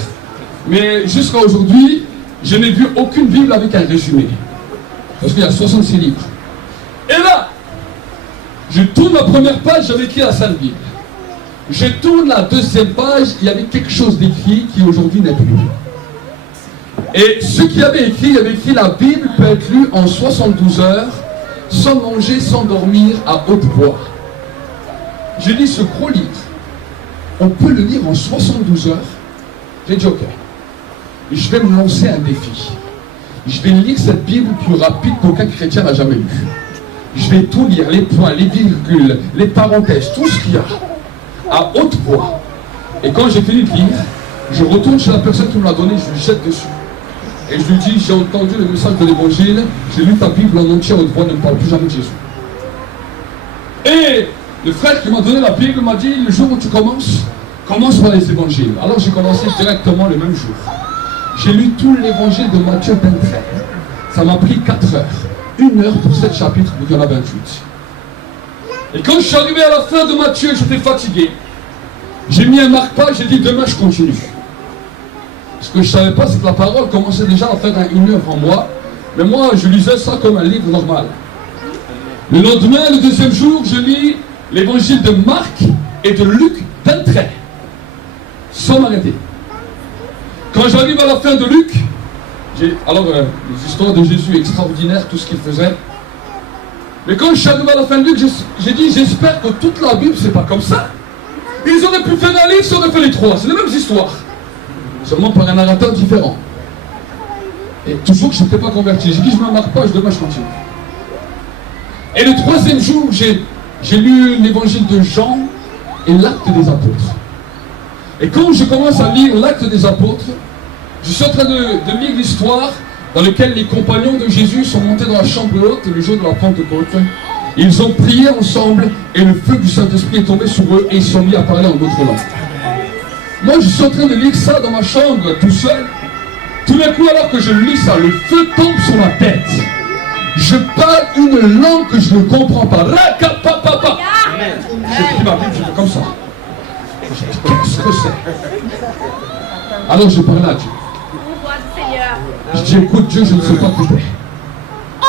Mais jusqu'à aujourd'hui, je n'ai vu aucune Bible avec un résumé. Parce qu'il y a 66 livres. Et là, je tourne la première page, j'avais écrit la Sainte Bible. Je tourne la deuxième page, il y avait quelque chose d'écrit qui aujourd'hui n'est plus. Et ce qu'il y avait écrit, la Bible peut être lue en 72 heures, sans manger, sans dormir, à haute voix. J'ai dit, ce gros livre, on peut le lire en 72 heures. J'ai dit, ok. Je vais me lancer un défi. Je vais lire cette Bible plus rapide qu'aucun chrétien n'a jamais lu. Je vais tout lire, les points, les virgules, les parenthèses, tout ce qu'il y a, à haute voix. Et quand j'ai fini de lire, je retourne chez la personne qui me l'a donné, je lui jette dessus. Et je lui dis, j'ai entendu le message de l'évangile, j'ai lu ta Bible en entier, haute voix, ne me parle plus jamais de Jésus. Et le frère qui m'a donné la Bible m'a dit, le jour où tu commences, commence par les évangiles. Alors j'ai commencé directement le même jour. J'ai lu tout l'évangile de Matthieu d'un trait. Ça m'a pris 4 heures. 1 heure pour 7 chapitres, donc il y en a 28. Et quand je suis arrivé à la fin de Matthieu, j'étais fatigué. J'ai mis un marque-page, j'ai dit demain je continue. Ce que je ne savais pas, c'est que la parole commençait déjà à faire 1 heure en moi. Mais moi, je lisais ça comme un livre normal. Le lendemain, le deuxième jour, je lis l'évangile de Marc et de Luc d'un trait. Sans m'arrêter. Quand j'arrive à la fin de Luc, alors les histoires de Jésus extraordinaires, tout ce qu'il faisait. Mais quand je suis arrivé à la fin de Luc, j'ai dit, j'espère que toute la Bible, c'est pas comme ça. Ils auraient pu faire un livre, ils auraient fait les 3. C'est les mêmes histoires. Seulement par un narrateur différent. Et toujours, je n'étais pas converti. J'ai dit, je ne me marque pas, demain je continue. Et le troisième jour, j'ai lu l'évangile de Jean et l'acte des apôtres. Et quand je commence à lire l'acte des apôtres, je suis en train de lire l'histoire dans laquelle les compagnons de Jésus sont montés dans la chambre haute le jour de la Pentecôte. Ils ont prié ensemble et le feu du Saint-Esprit est tombé sur eux et ils sont mis à parler en d'autres langues. Moi, je suis en train de lire ça dans ma chambre, tout seul. Tout d'un coup, alors que je lis ça, le feu tombe sur ma tête. Je parle une langue que je ne comprends pas. Rakapapapa. Je pris ma Bible, je fais comme ça. Qu'est-ce que c'est? Alors je parlais à Dieu. Je dis, écoute Dieu, je ne sais pas qui t'es.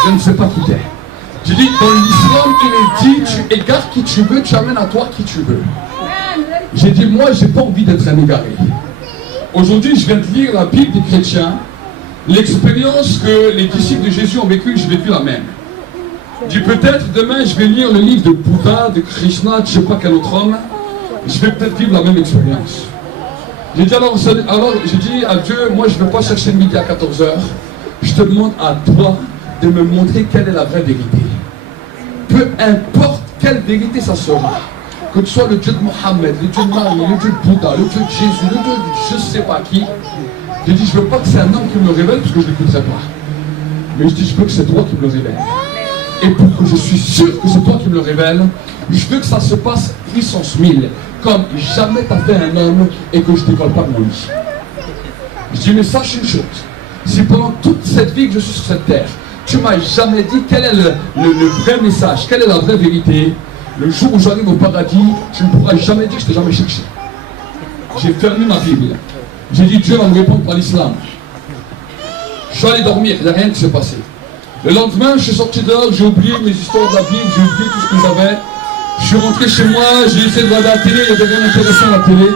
Je ne sais pas qui t'es. Je dis, dans l'islam, il est dit, tu égares qui tu veux, tu amènes à toi qui tu veux. J'ai dit, moi, je n'ai pas envie d'être un égaré. Aujourd'hui, je viens de lire la Bible des chrétiens. L'expérience que les disciples de Jésus ont vécue, j'ai vécu la même. Je dis, peut-être demain, je vais lire le livre de Bouddha, de Krishna, de je ne sais pas quel autre homme. Je vais peut-être vivre la même expérience. J'ai dit alors j'ai dit à Dieu, moi je ne veux pas chercher le midi à 14h. Je te demande à toi de me montrer quelle est la vraie vérité. Peu importe quelle vérité ça sera. Que tu sois le Dieu de Mohammed, le Dieu de Marie, le Dieu de Bouddha, le Dieu de Jésus, le Dieu de je ne sais pas qui. J'ai dit, je ne veux pas que c'est un homme qui me le révèle parce que je ne l'écouterai pas. Mais je dis, je veux que c'est toi qui me le révèle. Et pour que je suis sûr que c'est toi qui me le révèle, je veux que ça se passe puissance 1000. Comme jamais t'as fait un homme et que je ne décolle pas de mon lit. Je dis, mais sache une chose. Si pendant toute cette vie que je suis sur cette terre, tu m'as jamais dit quel est le vrai message, quelle est la vraie vérité, le jour où j'arrive au paradis, tu ne pourras jamais dire que je t'ai jamais cherché. J'ai fermé ma Bible. J'ai dit, Dieu va me répondre par l'islam. Je suis allé dormir, il n'y a rien qui s'est passé. Le lendemain, je suis sorti dehors, j'ai oublié mes histoires de la Bible, j'ai oublié tout ce que j'avais. Je suis rentré chez moi, j'ai essayé de regarder la télé, il y avait rien d'intéressant à la télé.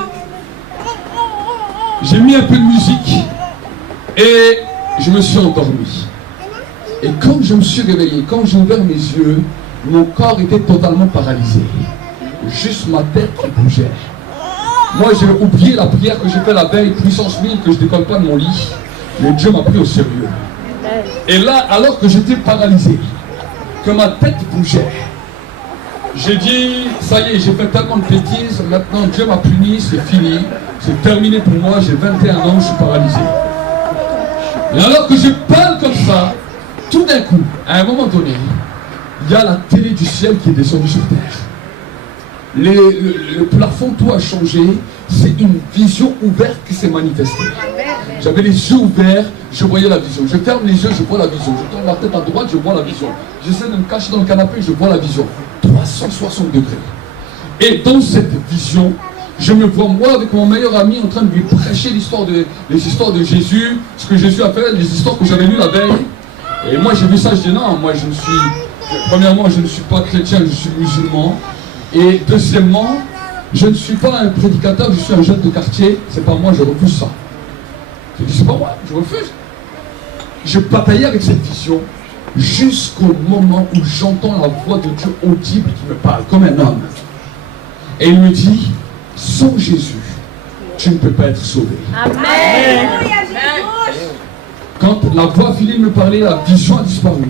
J'ai mis un peu de musique et je me suis endormi. Et quand je me suis réveillé, quand j'ai ouvert mes yeux, mon corps était totalement paralysé. Juste ma tête qui bougeait. Moi, j'ai oublié la prière que j'ai faite la veille, puissance 1000, que je ne décolle pas de mon lit. Mais Dieu m'a pris au sérieux. Et là, alors que j'étais paralysé, que ma tête bougeait, j'ai dit, ça y est, j'ai fait tellement de bêtises, maintenant Dieu m'a puni, c'est fini, c'est terminé pour moi, j'ai 21 ans, je suis paralysé. Et alors que je parle comme ça, tout d'un coup, à un moment donné, il y a la télé du ciel qui est descendue sur terre. Le plafond, tout a changé, c'est une vision ouverte qui s'est manifestée. J'avais les yeux ouverts, je voyais la vision. Je ferme les yeux, je vois la vision. Je tourne la tête à droite, je vois la vision. J'essaie de me cacher dans le canapé, je vois la vision. 360 degrés. Et dans cette vision, je me vois moi avec mon meilleur ami en train de lui prêcher les histoires de Jésus, ce que Jésus a fait, les histoires que j'avais lues la veille. Et moi j'ai vu ça, je dis non, moi premièrement je ne suis pas chrétien, je suis musulman. Et deuxièmement, je ne suis pas un prédicateur, je suis un jeune de quartier, c'est pas moi, je refuse ça. Je dis c'est pas moi, je refuse. Je bataillais avec cette vision jusqu'au moment où j'entends la voix de Dieu audible qui me parle comme un homme. Et il me dit, sans Jésus, tu ne peux pas être sauvé. Amen. Quand la voix finit de me parler, la vision a disparu.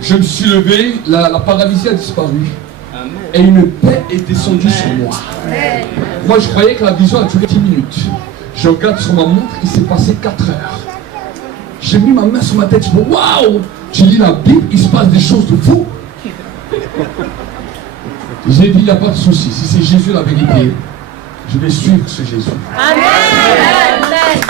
Je me suis levé, la paralysie a disparu. Et une paix est descendue sur moi. Moi, je croyais que la vision a duré 10 minutes. Je regarde sur ma montre, il s'est passé 4 heures. J'ai mis ma main sur ma tête, je me dis, waouh! Tu lis la Bible, il se passe des choses de fou. J'ai dit, il n'y a pas de souci. Si c'est Jésus la vérité, je vais suivre ce Jésus. Amen.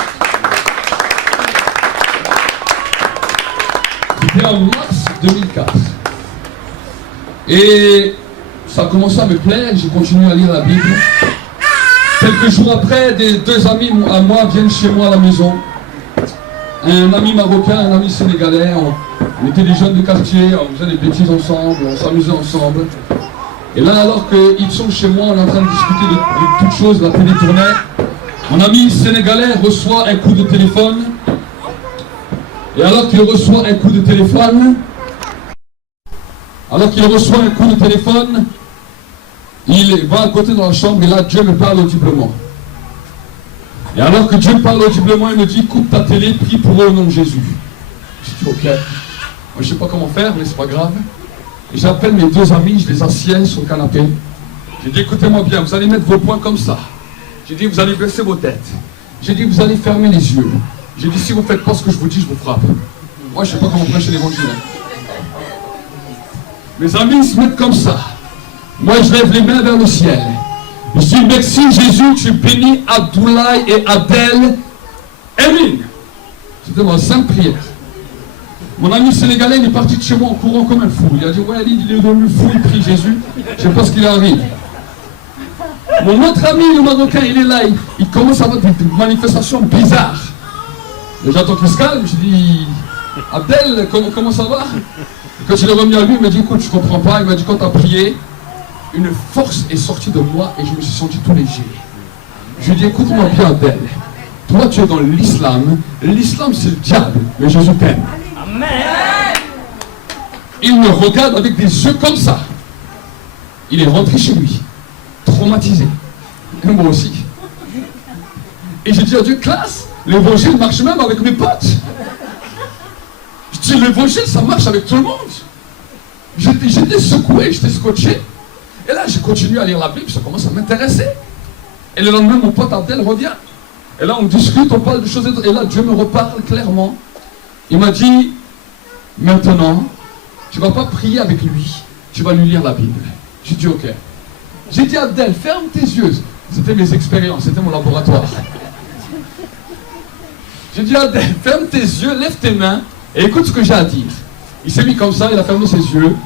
C'était en mars 2004. Et ça a commencé à me plaire, j'ai continué à lire la Bible. Quelques jours après, deux amis à moi viennent chez moi à la maison. Un ami marocain, un ami sénégalais. On était des jeunes de quartier, on faisait des bêtises ensemble, on s'amusait ensemble. Et là, alors qu'ils sont chez moi, on est en train de discuter de toutes choses, la télé tournait. Mon ami sénégalais reçoit un coup de téléphone. Et alors qu'il reçoit un coup de téléphone, il va à côté dans la chambre et là Dieu me parle audiblement. Et alors que Dieu me parle audiblement, il me dit, coupe ta télé, prie pour eux au nom de Jésus. Je dis ok. Moi je ne sais pas comment faire, mais c'est pas grave. Et j'appelle mes deux amis, je les assieds sur le canapé. J'ai dit, écoutez-moi bien, vous allez mettre vos poings comme ça. J'ai dit, vous allez baisser vos têtes. J'ai dit, vous allez fermer les yeux. J'ai dit, si vous ne faites pas ce que je vous dis, je vous frappe. Moi, je ne sais pas comment prêcher l'évangile. Mes amis se mettent comme ça. Moi, je lève les mains vers le ciel. Je dis, merci Jésus, tu bénis Abdoulaye et Adèle. Amen. C'était ma sainte prière. Mon ami sénégalais, il est parti de chez moi en courant comme un fou. Il a dit, ouais, il est devenu fou, il prie Jésus. Je ne sais pas ce qu'il arrive. Mon autre ami, le Marocain, il est là. Il commence à avoir des manifestations bizarres. Et j'attends qu'il se calme, je dis, Abdel, comment ça va? Quand il est revenu à lui, il m'a dit, écoute, je comprends pas. Il m'a dit, quand tu as prié, une force est sortie de moi et je me suis senti tout léger. Je lui ai dit, écoute-moi bien, Abdel. Toi, tu es dans l'islam. L'islam, c'est le diable, mais Jésus t'aime. Amen. Il me regarde avec des yeux comme ça. Il est rentré chez lui, traumatisé. Et moi aussi. Et j'ai dit à Dieu, classe, l'évangile marche même avec mes potes. Je dis, l'évangile, ça marche avec tout le monde. J'étais secoué, j'étais scotché. Et là, j'ai continué à lire la Bible, ça commence à m'intéresser. Et le lendemain, mon pote Abdel revient. Et là, on discute, on parle de choses. Et là, Dieu me reparle clairement. Il m'a dit, maintenant, tu ne vas pas prier avec lui, tu vas lui lire la Bible. J'ai dit, ok. J'ai dit, Abdel, ferme tes yeux. C'était mes expériences, c'était mon laboratoire. J'ai dit, Abdel, ferme tes yeux, lève tes mains et écoute ce que j'ai à dire. Il s'est mis comme ça, il a fermé ses yeux.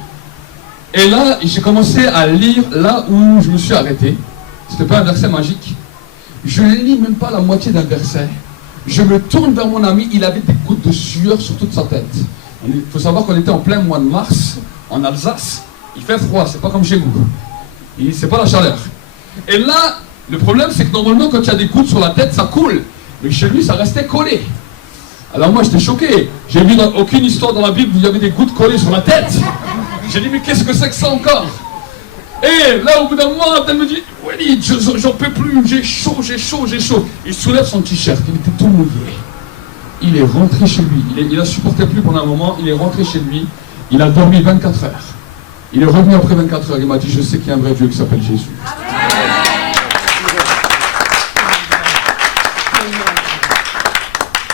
Et là, j'ai commencé à lire là où je me suis arrêté. C'était pas un verset magique. Je ne lis même pas la moitié d'un verset. Je me tourne vers mon ami, il avait des gouttes de sueur sur toute sa tête. Il faut savoir qu'on était en plein mois de mars, en Alsace. Il fait froid, c'est pas comme chez vous. C'est pas la chaleur. Et là, le problème c'est que normalement quand il y a des gouttes sur la tête, ça coule. Mais chez lui, ça restait collé. Alors moi, j'étais choqué. J'ai vu dans aucune histoire dans la Bible où il y avait des gouttes collées sur la tête. J'ai dit, mais qu'est-ce que c'est que ça encore? Et là, au bout d'un moment, elle me dit, oui, j'en peux plus, j'ai chaud. Il soulève son t-shirt, il était tout mouillé. Il est rentré chez lui. Il a supporté plus pendant un moment, il est rentré chez lui. Il a dormi 24 heures. Il est revenu après 24 heures, il m'a dit, je sais qu'il y a un vrai Dieu qui s'appelle Jésus.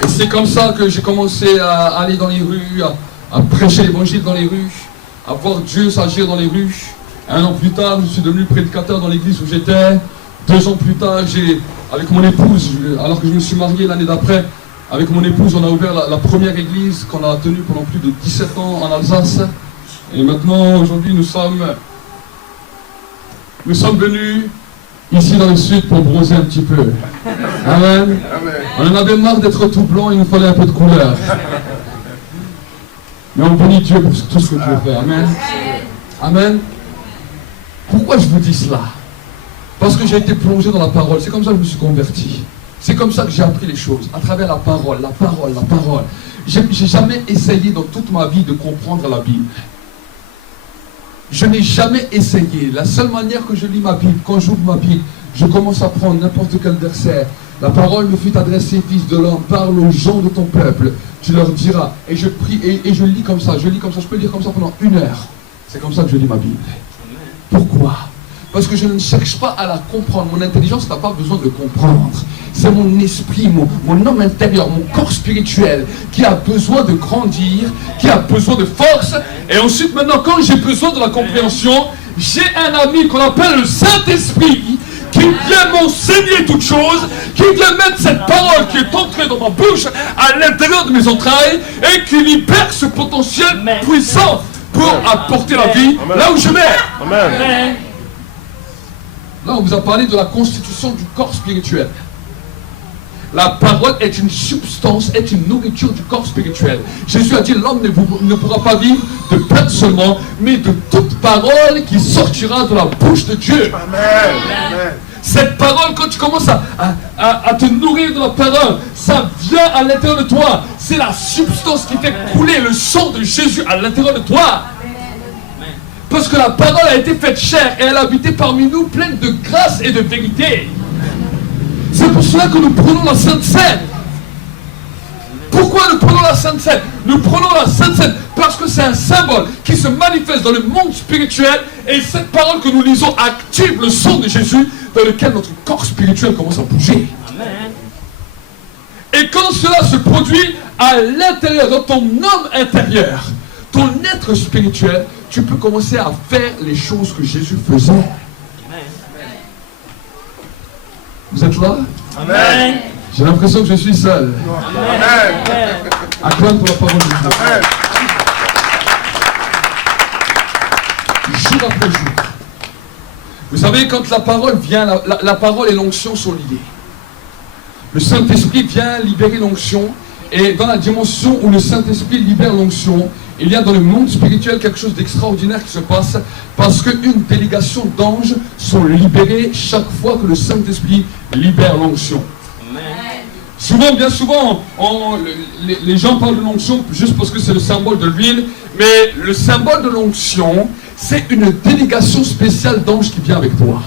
Et c'est comme ça que j'ai commencé à aller dans les rues, à prêcher l'évangile dans les rues, à voir Dieu s'agir dans les rues. 1 an plus tard, je suis devenu prédicateur dans l'église où j'étais. 2 ans plus tard, avec mon épouse, alors que je me suis marié l'année d'après, avec mon épouse, on a ouvert la première église qu'on a tenue pendant plus de 17 ans en Alsace. Et maintenant, aujourd'hui, nous sommes venus ici dans le sud pour bronzer un petit peu. Amen. On en avait marre d'être tout blanc, il nous fallait un peu de couleur. Mais on bénit Dieu pour tout ce que Dieu fait. Amen. Amen. Pourquoi je vous dis cela? Parce que j'ai été plongé dans la parole. C'est comme ça que je me suis converti. C'est comme ça que j'ai appris les choses. À travers la parole. J'ai jamais essayé dans toute ma vie de comprendre la Bible. Je n'ai jamais essayé. La seule manière que je lis ma Bible, quand j'ouvre ma Bible, je commence à prendre n'importe quel verset. La parole me fut adressée, fils de l'homme, parle aux gens de ton peuple. Tu leur diras. Et je prie, et je lis comme ça. Je peux lire comme ça pendant 1 heure. C'est comme ça que je lis ma Bible. Pourquoi? Parce que je ne cherche pas à la comprendre. Mon intelligence n'a pas besoin de comprendre. C'est mon esprit, mon homme intérieur, mon corps spirituel qui a besoin de grandir, qui a besoin de force. Et ensuite, maintenant, quand j'ai besoin de la compréhension, j'ai un ami qu'on appelle le Saint-Esprit qui vient m'enseigner toutes choses, qui vient mettre cette parole qui est entrée dans ma bouche à l'intérieur de mes entrailles et qui libère ce potentiel puissant pour apporter la vie là où je vais. Amen. Là, on vous a parlé de la constitution du corps spirituel. La parole est une substance, est une nourriture du corps spirituel. Jésus a dit, l'homme ne pourra pas vivre de pain seulement, mais de toute parole qui sortira de la bouche de Dieu. Amen. Cette parole, quand tu commences à te nourrir de la parole, ça vient à l'intérieur de toi. C'est la substance qui fait couler le sang de Jésus à l'intérieur de toi. Parce que la parole a été faite chair et elle a habité parmi nous pleine de grâce et de vérité. C'est pour cela que nous prenons la Sainte Seine. Pourquoi nous prenons la Sainte Seine? Nous prenons la Sainte Seine parce que c'est un symbole qui se manifeste dans le monde spirituel et cette parole que nous lisons active le sang de Jésus dans lequel notre corps spirituel commence à bouger. Amen. Et quand cela se produit à l'intérieur, dans ton homme intérieur, ton être spirituel, tu peux commencer à faire les choses que Jésus faisait. Vous êtes là? Amen. J'ai l'impression que je suis seul. Amen. Acclame pour la parole de Dieu. Amen. Jour après jour. Vous savez, quand la parole vient, la parole et l'onction sont liées. Le Saint-Esprit vient libérer l'onction. Et dans la dimension où le Saint-Esprit libère l'onction, il y a dans le monde spirituel quelque chose d'extraordinaire qui se passe parce qu'une délégation d'anges sont libérés chaque fois que le Saint-Esprit libère l'onction. Souvent, bien souvent, les gens parlent de l'onction juste parce que c'est le symbole de l'huile, mais le symbole de l'onction, c'est une délégation spéciale d'anges qui vient avec toi.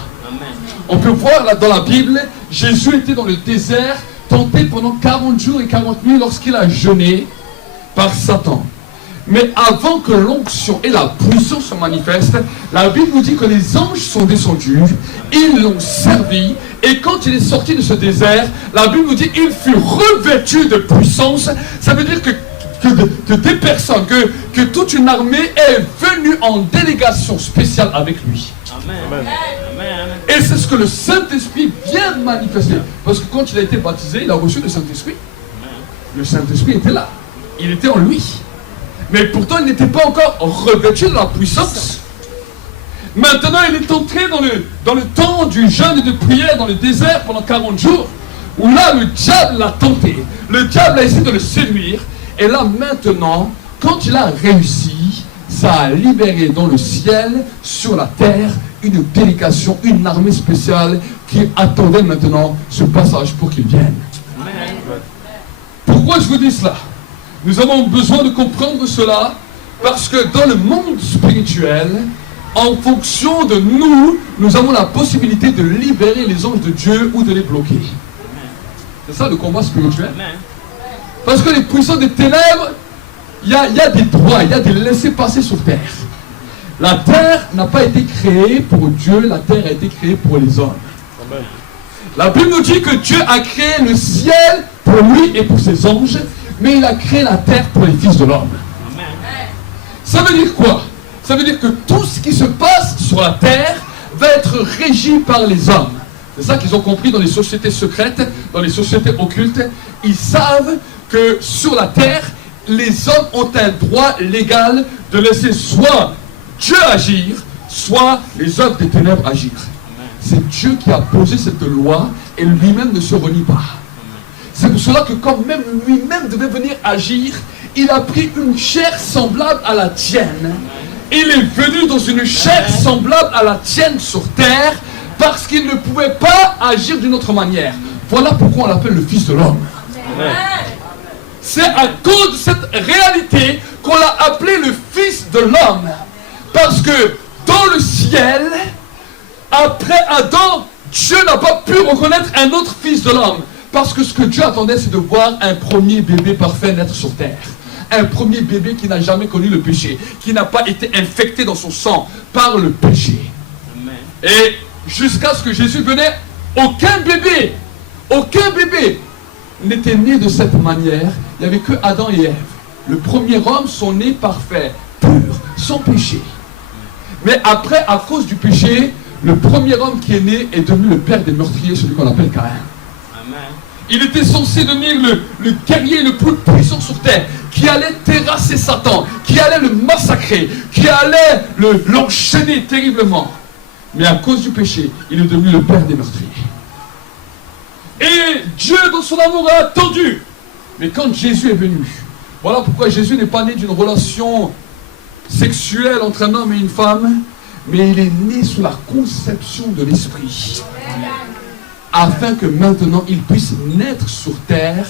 On peut voir là dans la Bible, Jésus était dans le désert, tenté pendant 40 jours et 40 nuits lorsqu'il a jeûné par Satan. Mais avant que l'onction et la puissance se manifestent, la Bible nous dit que les anges sont descendus, ils l'ont servi, et quand il est sorti de ce désert, la Bible nous dit qu'il fut revêtu de puissance. Ça veut dire que des personnes, que toute une armée est venue en délégation spéciale avec lui. Amen. Amen. Et c'est ce que le Saint-Esprit vient manifester. Parce que quand il a été baptisé, il a reçu le Saint-Esprit. Le Saint-Esprit était là. Il était en lui. Mais pourtant, il n'était pas encore revêtu de la puissance. Maintenant, il est entré dans le temps du jeûne et de prière dans le désert pendant 40 jours. Où là, le diable l'a tenté. Le diable a essayé de le séduire. Et là, maintenant, quand il a réussi, ça a libéré dans le ciel, sur la terre, une délégation, une armée spéciale qui attendait maintenant ce passage pour qu'il vienne. Amen. Pourquoi je vous dis cela? Nous avons besoin de comprendre cela parce que dans le monde spirituel, en fonction de nous, nous avons la possibilité de libérer les anges de Dieu ou de les bloquer. C'est ça le combat spirituel. Amen. Parce que les puissants des ténèbres, il y a des droits, il y a des laissés-passer sur terre. La terre n'a pas été créée pour Dieu, la terre a été créée pour les hommes. Amen. La Bible nous dit que Dieu a créé le ciel pour lui et pour ses anges, mais il a créé la terre pour les fils de l'homme. Amen. Ça veut dire quoi? Ça veut dire que tout ce qui se passe sur la terre va être régi par les hommes. C'est ça qu'ils ont compris dans les sociétés secrètes, dans les sociétés occultes. Ils savent que sur la terre, les hommes ont un droit légal de laisser soit Dieu agir, soit les œuvres des ténèbres agir. C'est Dieu qui a posé cette loi et lui-même ne se renie pas. C'est pour cela que quand même lui-même devait venir agir, il a pris une chair semblable à la tienne. Il est venu dans une chair semblable à la tienne sur terre parce qu'il ne pouvait pas agir d'une autre manière. Voilà pourquoi on l'appelle le Fils de l'homme. C'est à cause de cette réalité qu'on l'a appelé le Fils de l'homme. Parce que dans le ciel, après Adam, Dieu n'a pas pu reconnaître un autre Fils de l'homme. Parce que ce que Dieu attendait, c'est de voir un premier bébé parfait naître sur terre. Un premier bébé qui n'a jamais connu le péché, qui n'a pas été infecté dans son sang par le péché. Amen. Et jusqu'à ce que Jésus venait, aucun bébé n'était né de cette manière. Il n'y avait que Adam et Ève. Le premier homme, sont nés parfaits, purs, sans péché. Mais après, à cause du péché, le premier homme qui est né est devenu le père des meurtriers, celui qu'on appelle Caïn. Amen. Il était censé devenir le guerrier le plus puissant sur terre, qui allait terrasser Satan, qui allait le massacrer, qui allait l'enchaîner terriblement. Mais à cause du péché, il est devenu le père des meurtriers. Et Dieu, dans son amour, a attendu. Mais quand Jésus est venu, voilà pourquoi Jésus n'est pas né d'une relation sexuelle entre un homme et une femme, mais il est né sous la conception de l'Esprit. Afin que maintenant il puisse naître sur terre,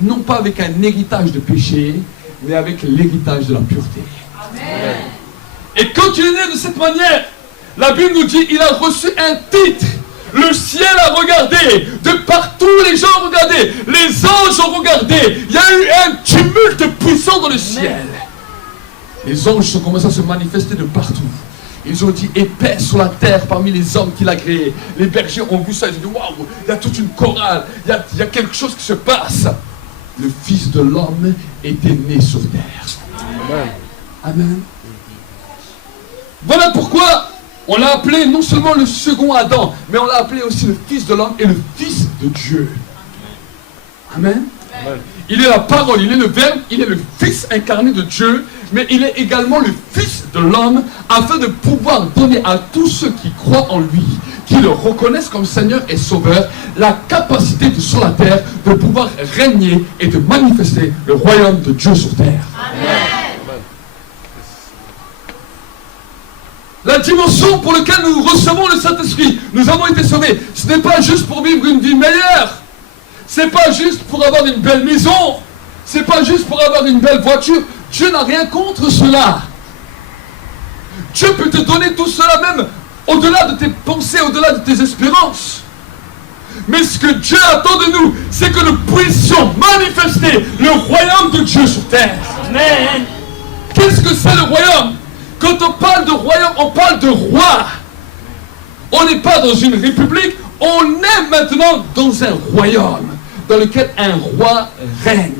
non pas avec un héritage de péché, mais avec l'héritage de la pureté. Amen. Et quand il est né de cette manière, la Bible nous dit qu'il a reçu un titre. Le ciel a regardé, de partout les gens ont regardé, les anges ont regardé. Il y a eu un tumulte puissant dans le ciel. Les anges ont commencé à se manifester de partout. Ils ont dit épais sur la terre parmi les hommes qu'il a créés. Les bergers ont vu ça, ils ont dit waouh, il y a toute une chorale, il y a quelque chose qui se passe. Le Fils de l'homme était né sur terre. Amen. Amen. Voilà pourquoi on l'a appelé non seulement le second Adam, mais on l'a appelé aussi le Fils de l'homme et le Fils de Dieu. Amen. Amen. Il est la parole, il est le Verbe, il est le Fils incarné de Dieu, mais il est également le Fils de l'homme, afin de pouvoir donner à tous ceux qui croient en lui, qui le reconnaissent comme Seigneur et Sauveur, la capacité de, sur la terre de pouvoir régner et de manifester le royaume de Dieu sur terre. Amen. La dimension pour laquelle nous recevons le Saint-Esprit, nous avons été sauvés, ce n'est pas juste pour vivre une vie meilleure. C'est pas juste pour avoir une belle maison. C'est pas juste pour avoir une belle voiture. Dieu n'a rien contre cela. Dieu peut te donner tout cela même au-delà de tes pensées, au-delà de tes espérances. Mais ce que Dieu attend de nous, c'est que nous puissions manifester le royaume de Dieu sur terre. Amen. Qu'est-ce que c'est le royaume? Quand on parle de royaume, on parle de roi. On n'est pas dans une république, on est maintenant dans un royaume dans lequel un roi règne.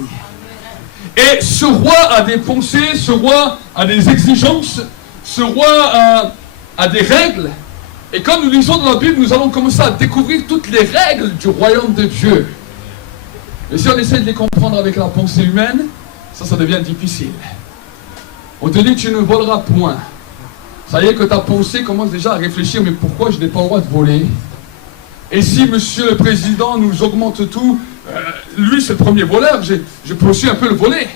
Et ce roi a des pensées, ce roi a des exigences, ce roi a des règles. Et quand nous lisons dans la Bible, nous allons commencer à découvrir toutes les règles du royaume de Dieu. Et si on essaie de les comprendre avec la pensée humaine, ça devient difficile. On te dit tu ne voleras point. Ça y est que ta pensée commence déjà à réfléchir, mais pourquoi je n'ai pas le droit de voler? Et si monsieur le président nous augmente tout, lui c'est le premier voleur, je peux aussi un peu le voler.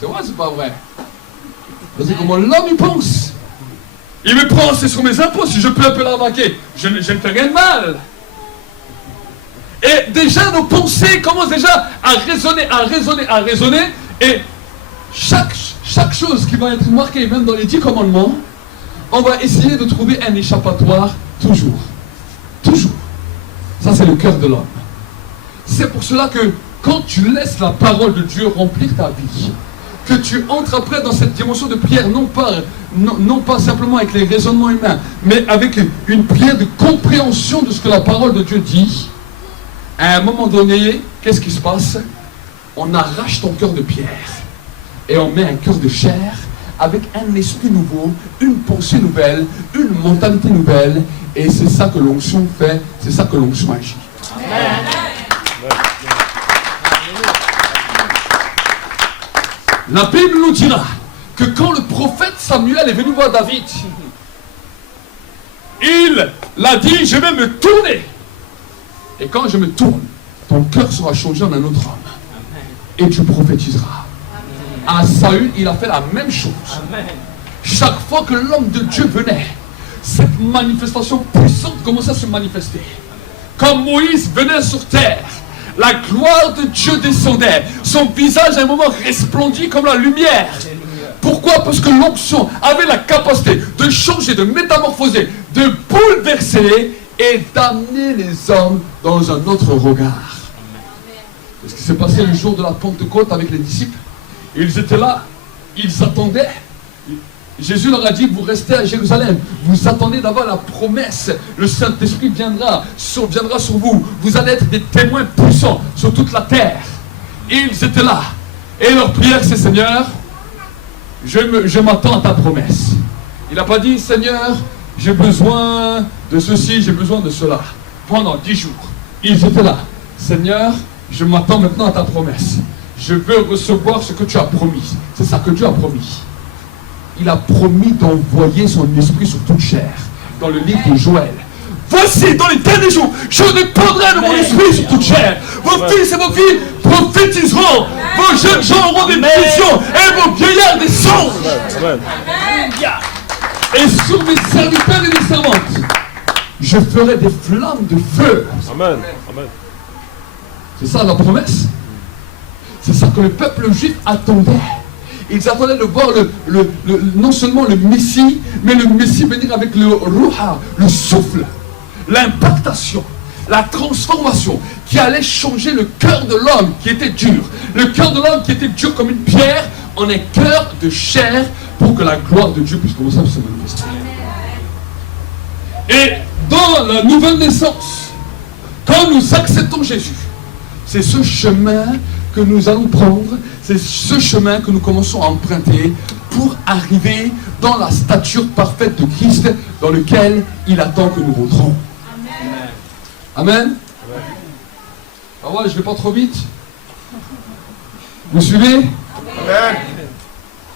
C'est vrai, c'est pas vrai? C'est comment l'homme il pense. Il me prend, c'est sur mes impôts, si je peux un peu l'arnaquer, je ne fais rien de mal. Et déjà nos pensées commencent déjà à raisonner, et chaque chose qui va être marquée, même dans les 10 commandements, on va essayer de trouver un échappatoire toujours. Toujours. Ça, c'est le cœur de l'homme. C'est pour cela que quand tu laisses la parole de Dieu remplir ta vie, que tu entres après dans cette dimension de prière, non pas simplement avec les raisonnements humains, mais avec une prière de compréhension de ce que la parole de Dieu dit, à un moment donné, qu'est-ce qui se passe? On arrache ton cœur de pierre et on met un cœur de chair avec un esprit nouveau, une pensée nouvelle, une mentalité nouvelle, et c'est ça que l'onction fait, c'est ça que l'onction agit. Amen. La Bible nous dira que quand le prophète Samuel est venu voir David, il l'a dit, je vais me tourner. Et quand je me tourne, ton cœur sera changé en un autre homme. Et tu prophétiseras. À Saül, il a fait la même chose. Amen. Chaque fois que l'homme de Dieu venait, cette manifestation puissante commençait à se manifester. Quand Moïse venait sur terre, la gloire de Dieu descendait. Son visage à un moment resplendit comme la lumière. Pourquoi? Parce que l'onction avait la capacité de changer, de métamorphoser, de bouleverser et d'amener les hommes dans un autre regard. C'est ce qui s'est passé le jour de la Pentecôte avec les disciples. Ils étaient là, ils attendaient. Jésus leur a dit, vous restez à Jérusalem, vous attendez d'avoir la promesse, le Saint-Esprit viendra sur vous, vous allez être des témoins puissants sur toute la terre. Et ils étaient là, et leur prière c'est, Seigneur, je m'attends à ta promesse. Il n'a pas dit, Seigneur, j'ai besoin de ceci, j'ai besoin de cela. Pendant 10 jours, ils étaient là, Seigneur, je m'attends maintenant à ta promesse. Je veux recevoir ce que tu as promis. C'est ça que Dieu a promis. Il a promis d'envoyer son esprit sur toute chair. Dans le livre de Joël. Voici, dans les derniers jours, je répandrai de mon esprit sur toute chair. Vos fils et vos filles prophétiseront. Vos jeunes gens auront des visions. Et vos vieillards des songes. Et sur mes serviteurs et mes servantes, je ferai des flammes de feu. Amen. Amen. C'est ça la promesse. C'est ça que le peuple juif attendait. Ils attendaient de voir non seulement le Messie, mais le Messie venir avec le Ruha, le souffle, l'impactation, la transformation qui allait changer le cœur de l'homme qui était dur. Le cœur de l'homme qui était dur comme une pierre en un cœur de chair pour que la gloire de Dieu puisse commencer à se manifester. Et dans la nouvelle naissance, quand nous acceptons Jésus, c'est ce chemin que nous allons prendre, c'est ce chemin que nous commençons à emprunter pour arriver dans la stature parfaite de Christ dans lequel il attend que nous rentrons. Amen. Amen. Ah ouais, je ne vais pas trop vite. Vous suivez? Amen.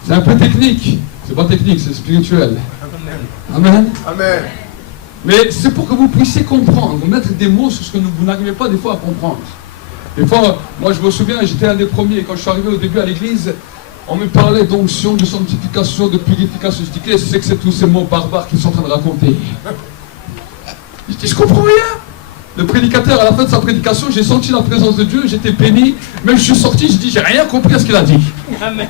C'est un peu technique. C'est pas technique, c'est spirituel. Amen. Amen. Mais c'est pour que vous puissiez comprendre, mettre des mots sur ce que vous n'arrivez pas des fois à comprendre. Des fois, moi je me souviens, j'étais un des premiers, quand je suis arrivé au début à l'église, on me parlait d'onction, de sanctification, de purification. Je dis, qu'est-ce que c'est tous ces mots barbares qu'ils sont en train de raconter? Je dis, je comprends rien. Le prédicateur, à la fin de sa prédication, j'ai senti la présence de Dieu, j'étais béni, mais je suis sorti, je dis, j'ai rien compris à ce qu'il a dit. Amen.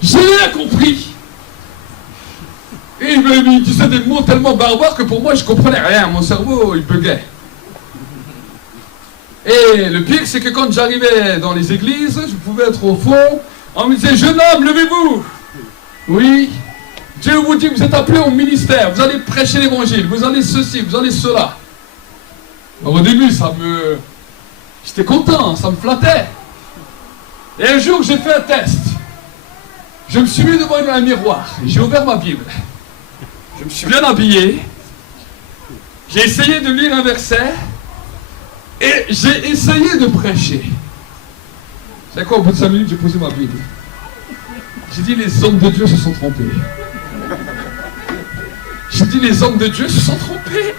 J'ai rien compris. Et il disait des mots tellement barbares que pour moi, je comprenais rien. Mon cerveau, il buguait. Et le pire, c'est que quand j'arrivais dans les églises, je pouvais être au fond, on me disait, jeune homme, levez-vous. Oui, Dieu vous dit, vous êtes appelé au ministère, vous allez prêcher l'évangile, vous allez ceci, vous allez cela. Alors, au début, j'étais content, ça me flattait. Et un jour, j'ai fait un test. Je me suis mis devant un miroir, j'ai ouvert ma Bible. Je me suis bien habillé. J'ai essayé de lire un verset. Et j'ai essayé de prêcher. C'est quoi, au bout de 5 minutes, j'ai posé ma Bible. J'ai dit, les hommes de Dieu se sont trompés. J'ai dit, les hommes de Dieu se sont trompés.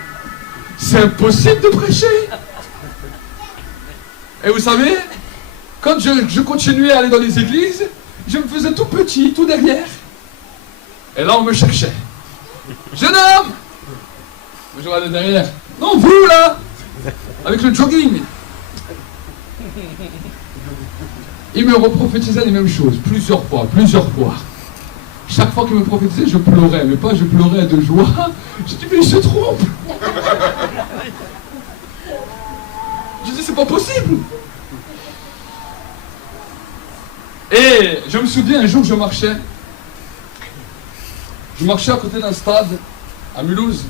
C'est impossible de prêcher. Et vous savez, quand je continuais à aller dans les églises, je me faisais tout petit, tout derrière. Et là, on me cherchait. Jeune homme! Je regardais derrière. Non, vous là! Avec le jogging. Il me reprophétisait les mêmes choses, plusieurs fois. Chaque fois qu'il me prophétisait, je pleurais, mais pas je pleurais de joie. Je dis, mais il se trompe. Je dis, c'est pas possible. Et je me souviens, un jour, je marchais à côté d'un stade, à Mulhouse.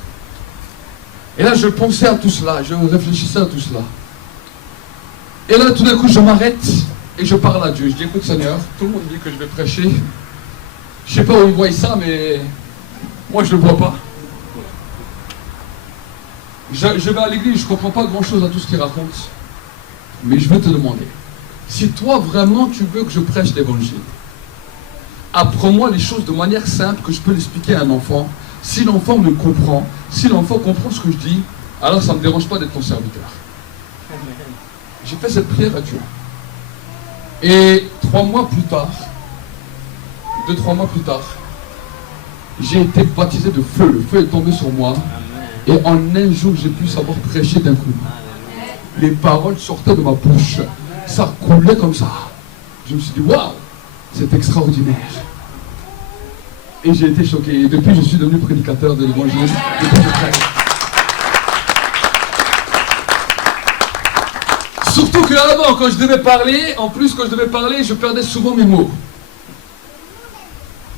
Et là, je pensais à tout cela, je réfléchissais à tout cela. Et là, tout d'un coup, je m'arrête et je parle à Dieu. Je dis, écoute Seigneur, tout le monde dit que je vais prêcher. Je ne sais pas où ils voient ça, mais moi, je ne le vois pas. Je vais à l'église, je ne comprends pas grand-chose à tout ce qu'ils racontent. Mais je vais te demander, si toi, vraiment, tu veux que je prêche l'évangile, apprends-moi les choses de manière simple que je peux l'expliquer à un enfant. Si l'enfant me comprend, si l'enfant comprend ce que je dis, alors ça ne me dérange pas d'être ton serviteur. J'ai fait cette prière à Dieu. Et 3 mois plus tard, 2-3 mois plus tard, j'ai été baptisé de feu. Le feu est tombé sur moi. Et en un jour, j'ai pu savoir prêcher d'un coup. Les paroles sortaient de ma bouche. Ça coulait comme ça. Je me suis dit, waouh, c'est extraordinaire. Et j'ai été choqué. Et depuis, je suis devenu prédicateur de l'évangile. Depuis, je prêche. Surtout qu'avant, quand je devais parler, je perdais souvent mes mots.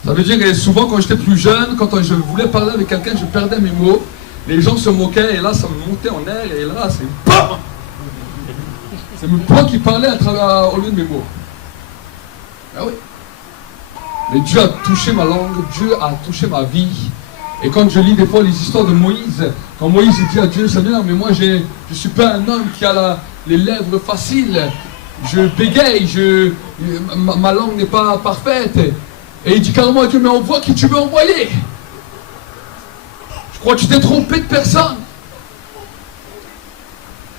Ça veut dire que souvent quand j'étais plus jeune, quand je voulais parler avec quelqu'un, je perdais mes mots. Les gens se moquaient et là ça me montait en air et là c'est BAM! C'est moi qui parlais au lieu de mes mots. Ah oui. Mais Dieu a touché ma langue, Dieu a touché ma vie. Et quand je lis des fois les histoires de Moïse, quand Moïse dit à Dieu, Seigneur, mais moi je ne suis pas un homme qui a les lèvres faciles. Je bégaye, ma langue n'est pas parfaite. Et il dit carrément à Dieu, mais envoie qui tu veux envoyer. Je crois que tu t'es trompé de personne.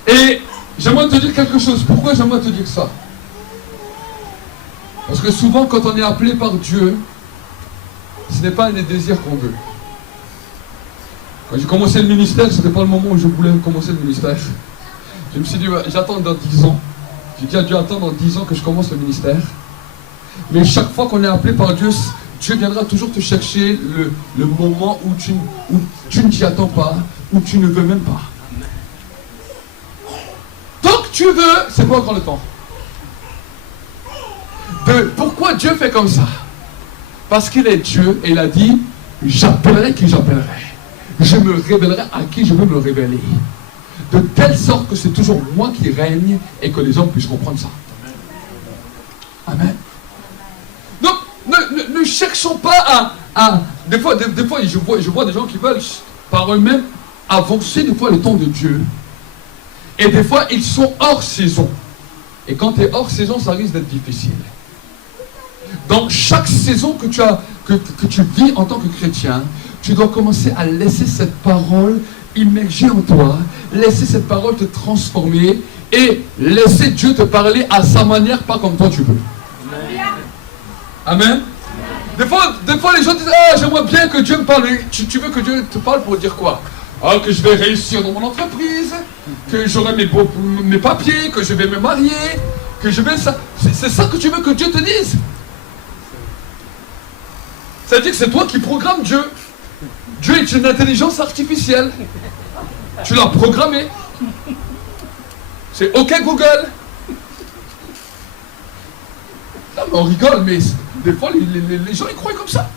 Et j'aimerais te dire quelque chose. Pourquoi j'aimerais te dire ça? Parce que souvent quand on est appelé par Dieu, ce n'est pas un des désirs qu'on veut. Quand j'ai commencé le ministère, ce n'était pas le moment où je voulais commencer le ministère. Je me suis dit, j'attends dans 10 ans. J'ai dit à Dieu, attends dans 10 ans que je commence le ministère. Mais chaque fois qu'on est appelé par Dieu, Dieu viendra toujours te chercher le moment où tu ne t'y attends pas, où tu ne veux même pas. Tant que tu veux, c'est pas encore le temps. Pourquoi Dieu fait comme ça? Parce qu'il est Dieu et il a dit, j'appellerai qui j'appellerai. Je me révélerai à qui je veux me révéler. De telle sorte que c'est toujours moi qui règne et que les hommes puissent comprendre ça. Amen. Donc, ne cherchons pas à des fois je vois des gens qui veulent par eux-mêmes avancer des fois le temps de Dieu. Et des fois, ils sont hors saison. Et quand tu es hors saison, ça risque d'être difficile. Dans chaque saison que tu vis en tant que chrétien, tu dois commencer à laisser cette parole immerger en toi, laisser cette parole te transformer et laisser Dieu te parler à sa manière, pas comme toi tu veux. Amen. Des fois les gens disent, ah, j'aimerais bien que Dieu me parle. Tu veux que Dieu te parle pour dire quoi? Ah, que je vais réussir dans mon entreprise, que j'aurai mes papiers, que je vais me marier, que je vais ça. C'est ça que tu veux que Dieu te dise? Ça veut dire que c'est toi qui programmes Dieu. Dieu est une intelligence artificielle. Tu l'as programmé. C'est OK Google. Non, mais on rigole, mais des fois les gens ils croient comme ça.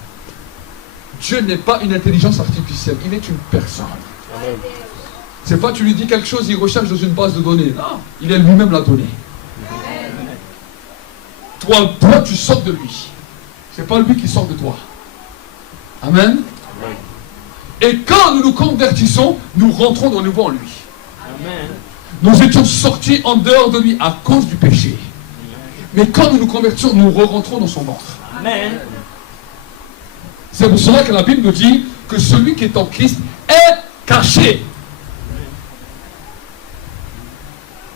Dieu n'est pas une intelligence artificielle, il est une personne. C'est pas tu lui dis quelque chose, il recherche dans une base de données. Non, il est lui-même la donnée. Toi, tu sors de lui. C'est pas lui qui sort de toi. Amen. Et quand nous nous convertissons, nous rentrons de nouveau en lui. Amen. Nous étions sortis en dehors de lui à cause du péché. Mais quand nous nous convertissons, nous re-rentrons dans son ventre. Amen. C'est pour cela que la Bible nous dit que celui qui est en Christ est caché.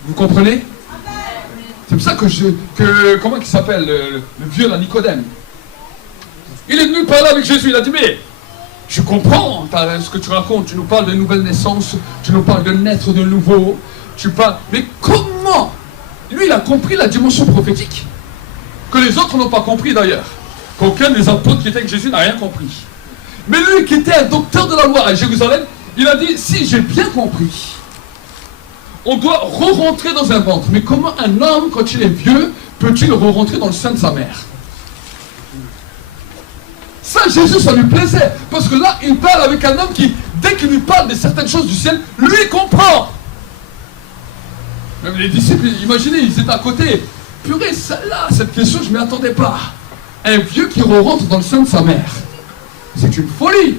Vous comprenez? C'est pour ça comment il s'appelle, le vieux là, Nicodème. Il est venu parler avec Jésus, il a dit, mais je comprends ce que tu racontes, tu nous parles de nouvelle naissance, tu nous parles de naître de nouveau, mais comment? Lui, il a compris la dimension prophétique, que les autres n'ont pas compris d'ailleurs, qu'aucun des apôtres qui étaient avec Jésus n'a rien compris. Mais lui, qui était un docteur de la loi à Jérusalem, il a dit, si j'ai bien compris, on doit re-rentrer dans un ventre. Mais comment un homme, quand il est vieux, peut-il re-rentrer dans le sein de sa mère? Ça, Jésus, ça lui plaisait. Parce que là, il parle avec un homme qui, dès qu'il lui parle de certaines choses du ciel, lui comprend. Même les disciples, imaginez, ils étaient à côté. Purée, celle-là, cette question, je ne m'y attendais pas. Un vieux qui re-rentre dans le sein de sa mère. C'est une folie.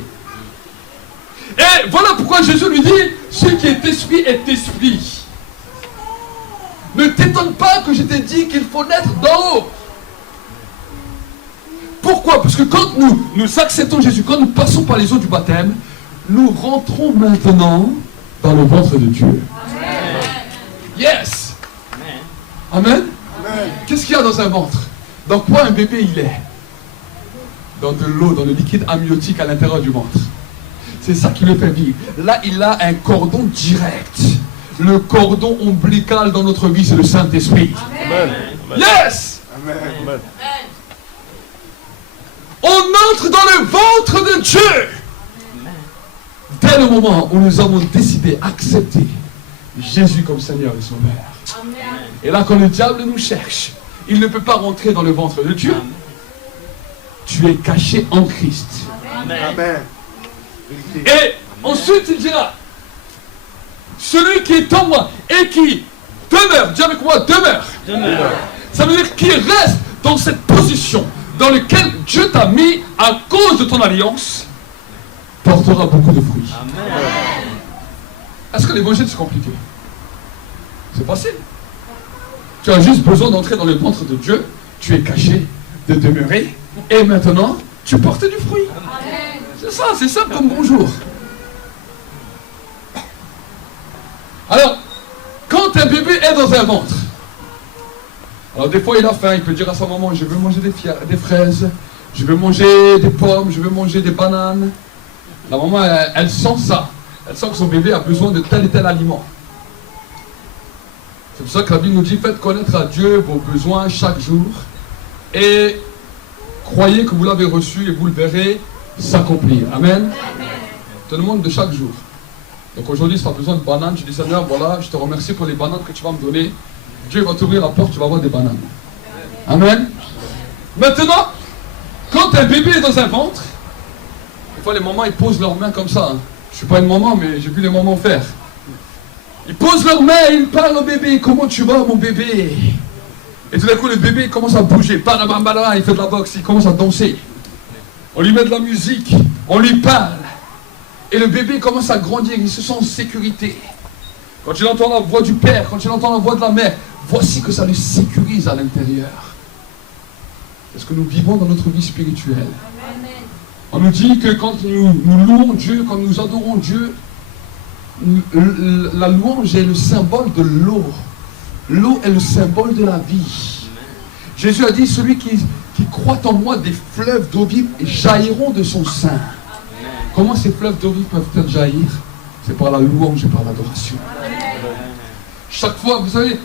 Et voilà pourquoi Jésus lui dit, celui qui est esprit. Ne t'étonne pas que je t'ai dit qu'il faut naître d'en haut. Pourquoi? Parce que quand nous acceptons Jésus, quand nous passons par les eaux du baptême, nous rentrons maintenant dans le ventre de Dieu. Amen. Yes. Amen. Amen. Qu'est-ce qu'il y a dans un ventre? Dans quoi un bébé il est? Dans de l'eau, dans le liquide amniotique à l'intérieur du ventre. C'est ça qui le fait vivre. Là, il a un cordon direct. Le cordon ombilical dans notre vie, c'est le Saint-Esprit. Amen. Yes. Amen. Amen. On entre dans le ventre de Dieu. Dès le moment où nous avons décidé d'accepter Jésus comme Seigneur et Sauveur. Amen. Et là, quand le diable nous cherche, il ne peut pas rentrer dans le ventre de Dieu. tu es caché en Christ. Amen. Et ensuite il dira, celui qui est en moi et qui demeure, dis avec moi, demeure. Ça veut dire qu'il reste dans cette position dans laquelle Dieu t'a mis à cause de ton alliance, portera beaucoup de fruits. Est-ce que l'évangile c'est compliqué? C'est facile. Tu as juste besoin d'entrer dans le ventre de Dieu, tu es caché, de demeurer, et maintenant tu portes du fruit. C'est ça, c'est simple comme bonjour. Alors, quand un bébé est dans un ventre, alors des fois il a faim, il peut dire à sa maman, je veux manger des fraises, je veux manger des pommes, je veux manger des bananes. La maman, elle sent ça. Elle sent que son bébé a besoin de tel et tel aliment. C'est pour ça que la Bible nous dit, faites connaître à Dieu vos besoins chaque jour et croyez que vous l'avez reçu et vous le verrez s'accomplir. Amen. Je te demande de chaque jour. Donc aujourd'hui, si tu as besoin de bananes, je dis Seigneur, voilà, je te remercie pour les bananes que tu vas me donner. Dieu va t'ouvrir la porte, tu vas avoir des bananes. Amen. Maintenant, quand un bébé est dans un ventre, des fois les mamans ils posent leurs mains comme ça. Hein. Je ne suis pas une maman, mais j'ai vu les mamans faire. Ils posent leurs mains et ils parlent au bébé. Comment tu vas, mon bébé? Et tout d'un coup, le bébé commence à bouger. Il fait de la boxe, il commence à danser. On lui met de la musique, on lui parle. Et le bébé commence à grandir, il se sent en sécurité. Quand il entend la voix du père, quand il entend la voix de la mère, voici que ça le sécurise à l'intérieur. C'est ce que nous vivons dans notre vie spirituelle. On nous dit que quand nous louons Dieu, quand nous adorons Dieu, la louange est le symbole de l'eau. L'eau est le symbole de la vie. Jésus a dit, celui qui croit en moi, des fleuves d'eau vive jailliront de son sein. Comment ces fleuves d'eau vive peuvent-elles jaillir? C'est par la louange et par l'adoration. Chaque fois, vous savez,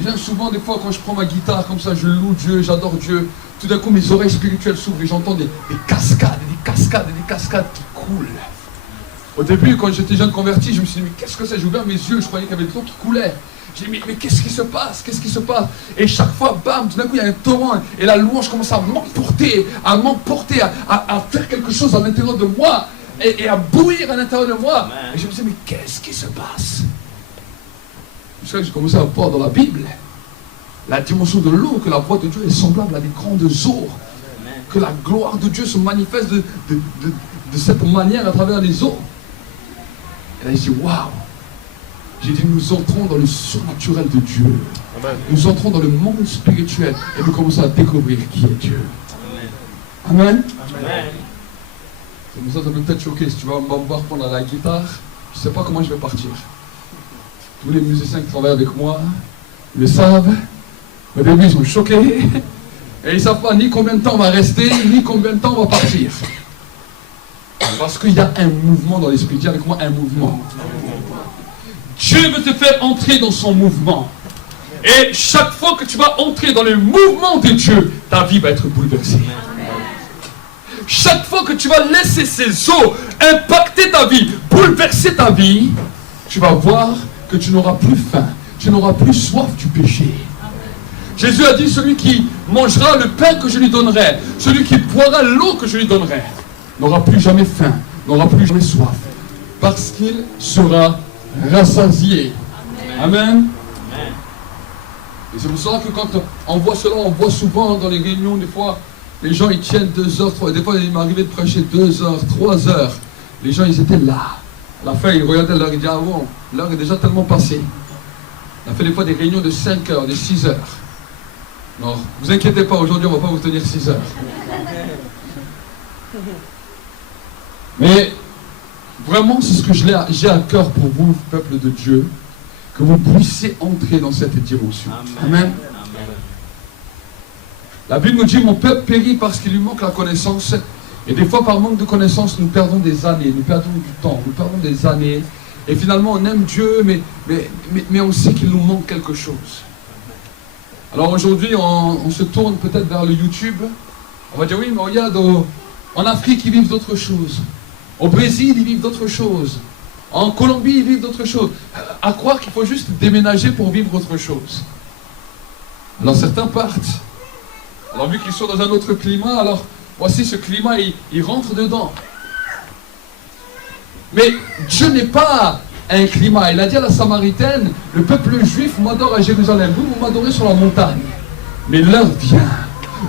bien souvent, des fois, quand je prends ma guitare comme ça, je loue Dieu, j'adore Dieu, tout d'un coup, mes oreilles spirituelles s'ouvrent et j'entends des cascades, des cascades et des cascades qui coulent. Au début, quand j'étais jeune converti, je me suis dit, mais qu'est-ce que c'est? J'ai ouvert mes yeux, je croyais qu'il y avait de l'eau qui coulait. J'ai dit, mais qu'est-ce qui se passe? Qu'est-ce qui se passe? Et chaque fois, bam, tout d'un coup, il y a un torrent. Et la louange commence à m'emporter, à faire quelque chose à l'intérieur de moi. Et à bouillir à l'intérieur de moi. Et je me disais, mais qu'est-ce qui se passe? Jusqu'à ce que j'ai commencé à voir dans la Bible la dimension de l'eau, que la voix de Dieu est semblable à des grandes eaux. Que la gloire de Dieu se manifeste de cette manière à travers les eaux. Et là, j'ai dit, waouh! J'ai dit, nous entrons dans le surnaturel de Dieu. Amen. Nous entrons dans le monde spirituel et nous commençons à découvrir qui est Dieu. Amen. Amen. Amen. C'est pour ça que ça peut peut-être choquer. Si tu vas me voir prendre la guitare, je ne sais pas comment je vais partir. Tous les musiciens qui travaillent avec moi, ils le savent. Au début, ils sont choqués. Et ils ne savent pas ni combien de temps on va rester, ni combien de temps on va partir. Parce qu'il y a un mouvement dans l'esprit. Dis avec moi, un mouvement. Dieu veut te faire entrer dans son mouvement. Et chaque fois que tu vas entrer dans le mouvement de Dieu, ta vie va être bouleversée. Chaque fois que tu vas laisser ces eaux impacter ta vie, bouleverser ta vie, tu vas voir que tu n'auras plus faim, tu n'auras plus soif du péché. Jésus a dit, celui qui mangera le pain que je lui donnerai, celui qui boira l'eau que je lui donnerai, n'aura plus jamais faim, n'aura plus jamais soif, parce qu'il sera rassasié. Amen. Et c'est pour ça que quand on voit cela, on voit souvent dans les réunions, des fois, les gens ils tiennent 2 heures, 3 heures. Des fois il m'arrivait de prêcher 2 heures, 3 heures. Les gens ils étaient là. À la fin ils regardaient l'heure, ils disaient, ah bon, l'heure est déjà tellement passée. On a fait des fois des réunions de 5 heures, de 6 heures. Non, vous inquiétez pas, aujourd'hui on ne va pas vous tenir 6 heures. Mais vraiment c'est ce que j'ai à cœur pour vous, peuple de Dieu, que vous puissiez entrer dans cette dimension. Amen. Amen. La Bible nous dit, mon peuple périt parce qu'il lui manque la connaissance. Et des fois, par manque de connaissance, nous perdons des années, nous perdons du temps, nous perdons des années. Et finalement, on aime Dieu, mais on sait qu'il nous manque quelque chose. Alors aujourd'hui, on se tourne peut-être vers le YouTube. On va dire, oui, mais regarde, en Afrique, ils vivent d'autres choses. Au Brésil, ils vivent d'autres choses. En Colombie, ils vivent d'autres choses. À croire qu'il faut juste déménager pour vivre autre chose. Alors certains partent. Alors vu qu'ils sont dans un autre climat, alors voici ce climat, il rentre dedans. Mais Dieu n'est pas un climat. Il a dit à la Samaritaine, le peuple juif m'adore à Jérusalem, vous m'adorez sur la montagne. Mais l'heure vient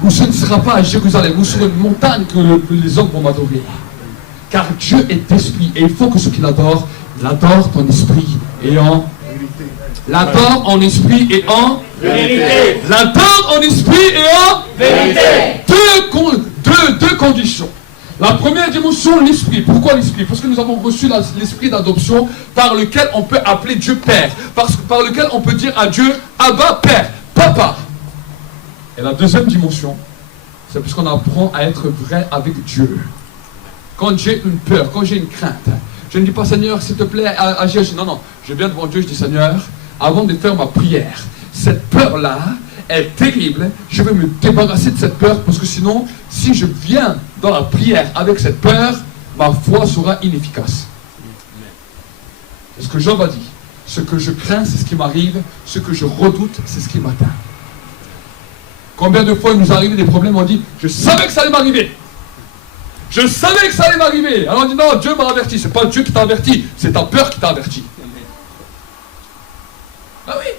où ce ne sera pas à Jérusalem, ou sur une montagne que les hommes vont m'adorer. Car Dieu est esprit, et il faut que ceux qui l'adorent, l'adorent en esprit et en vérité. L'adorent en esprit et en vérité. L'adorent en esprit et en vérité. Deux conditions. La première dimension, l'esprit. Pourquoi l'esprit? Parce que nous avons reçu l'esprit d'adoption par lequel on peut appeler Dieu Père. Par lequel on peut dire à Dieu, Abba, Père, Papa. Et la deuxième dimension, c'est parce qu'on apprend à être vrai avec Dieu. Quand j'ai une peur, quand j'ai une crainte, je ne dis pas Seigneur, s'il te plaît, agis. Non, je viens devant Dieu, je dis Seigneur, avant de faire ma prière, cette peur-là est terrible, je vais me débarrasser de cette peur, parce que sinon, si je viens dans la prière avec cette peur, ma foi sera inefficace. C'est ce que Job a dit. Ce que je crains, c'est ce qui m'arrive, ce que je redoute, c'est ce qui m'atteint. Combien de fois il nous arrive des problèmes, on dit, je savais que ça allait m'arriver. Je savais que ça allait m'arriver. Alors on dit, non, Dieu m'a averti. C'est pas Dieu qui t'a averti, c'est ta peur qui t'a averti. Ah oui.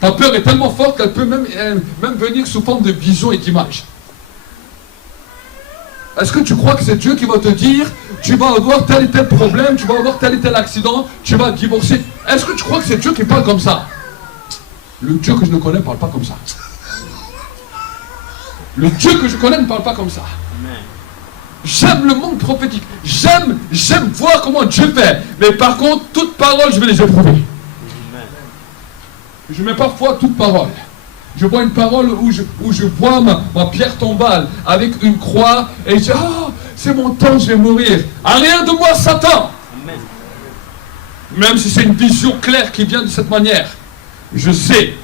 Ta peur est tellement forte qu'elle peut même venir sous forme de vision et d'image. Est-ce que tu crois que c'est Dieu qui va te dire, tu vas avoir tel et tel problème, tu vas avoir tel et tel accident, tu vas divorcer? Est-ce que tu crois que c'est Dieu qui parle comme ça? Le Dieu que je ne connais ne parle pas comme ça. Le Dieu que je connais ne parle pas comme ça. J'aime le monde prophétique. J'aime voir comment Dieu fait. Mais par contre, toute parole, je vais les éprouver. Je ne mets pas foi toute parole. Je vois une parole où je vois ma pierre tombale avec une croix et je dis, oh, c'est mon temps, je vais mourir. À rien de moi, Satan. Même si c'est une vision claire qui vient de cette manière, je sais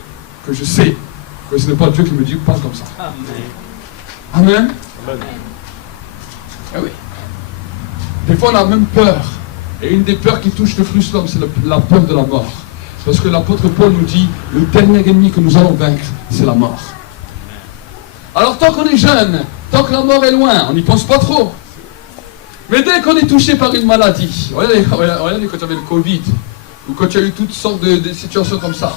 que ce n'est pas Dieu qui me dit, parle comme ça. Amen. Amen. Eh oui. Des fois, on a même peur. Et une des peurs qui touche le plus l'homme, c'est la peur de la mort. Parce que l'apôtre Paul nous dit, le dernier ennemi que nous allons vaincre, c'est la mort. Alors, tant qu'on est jeune, tant que la mort est loin, on n'y pense pas trop. Mais dès qu'on est touché par une maladie, regardez quand tu avais le Covid, ou quand tu as eu toutes sortes de situations comme ça,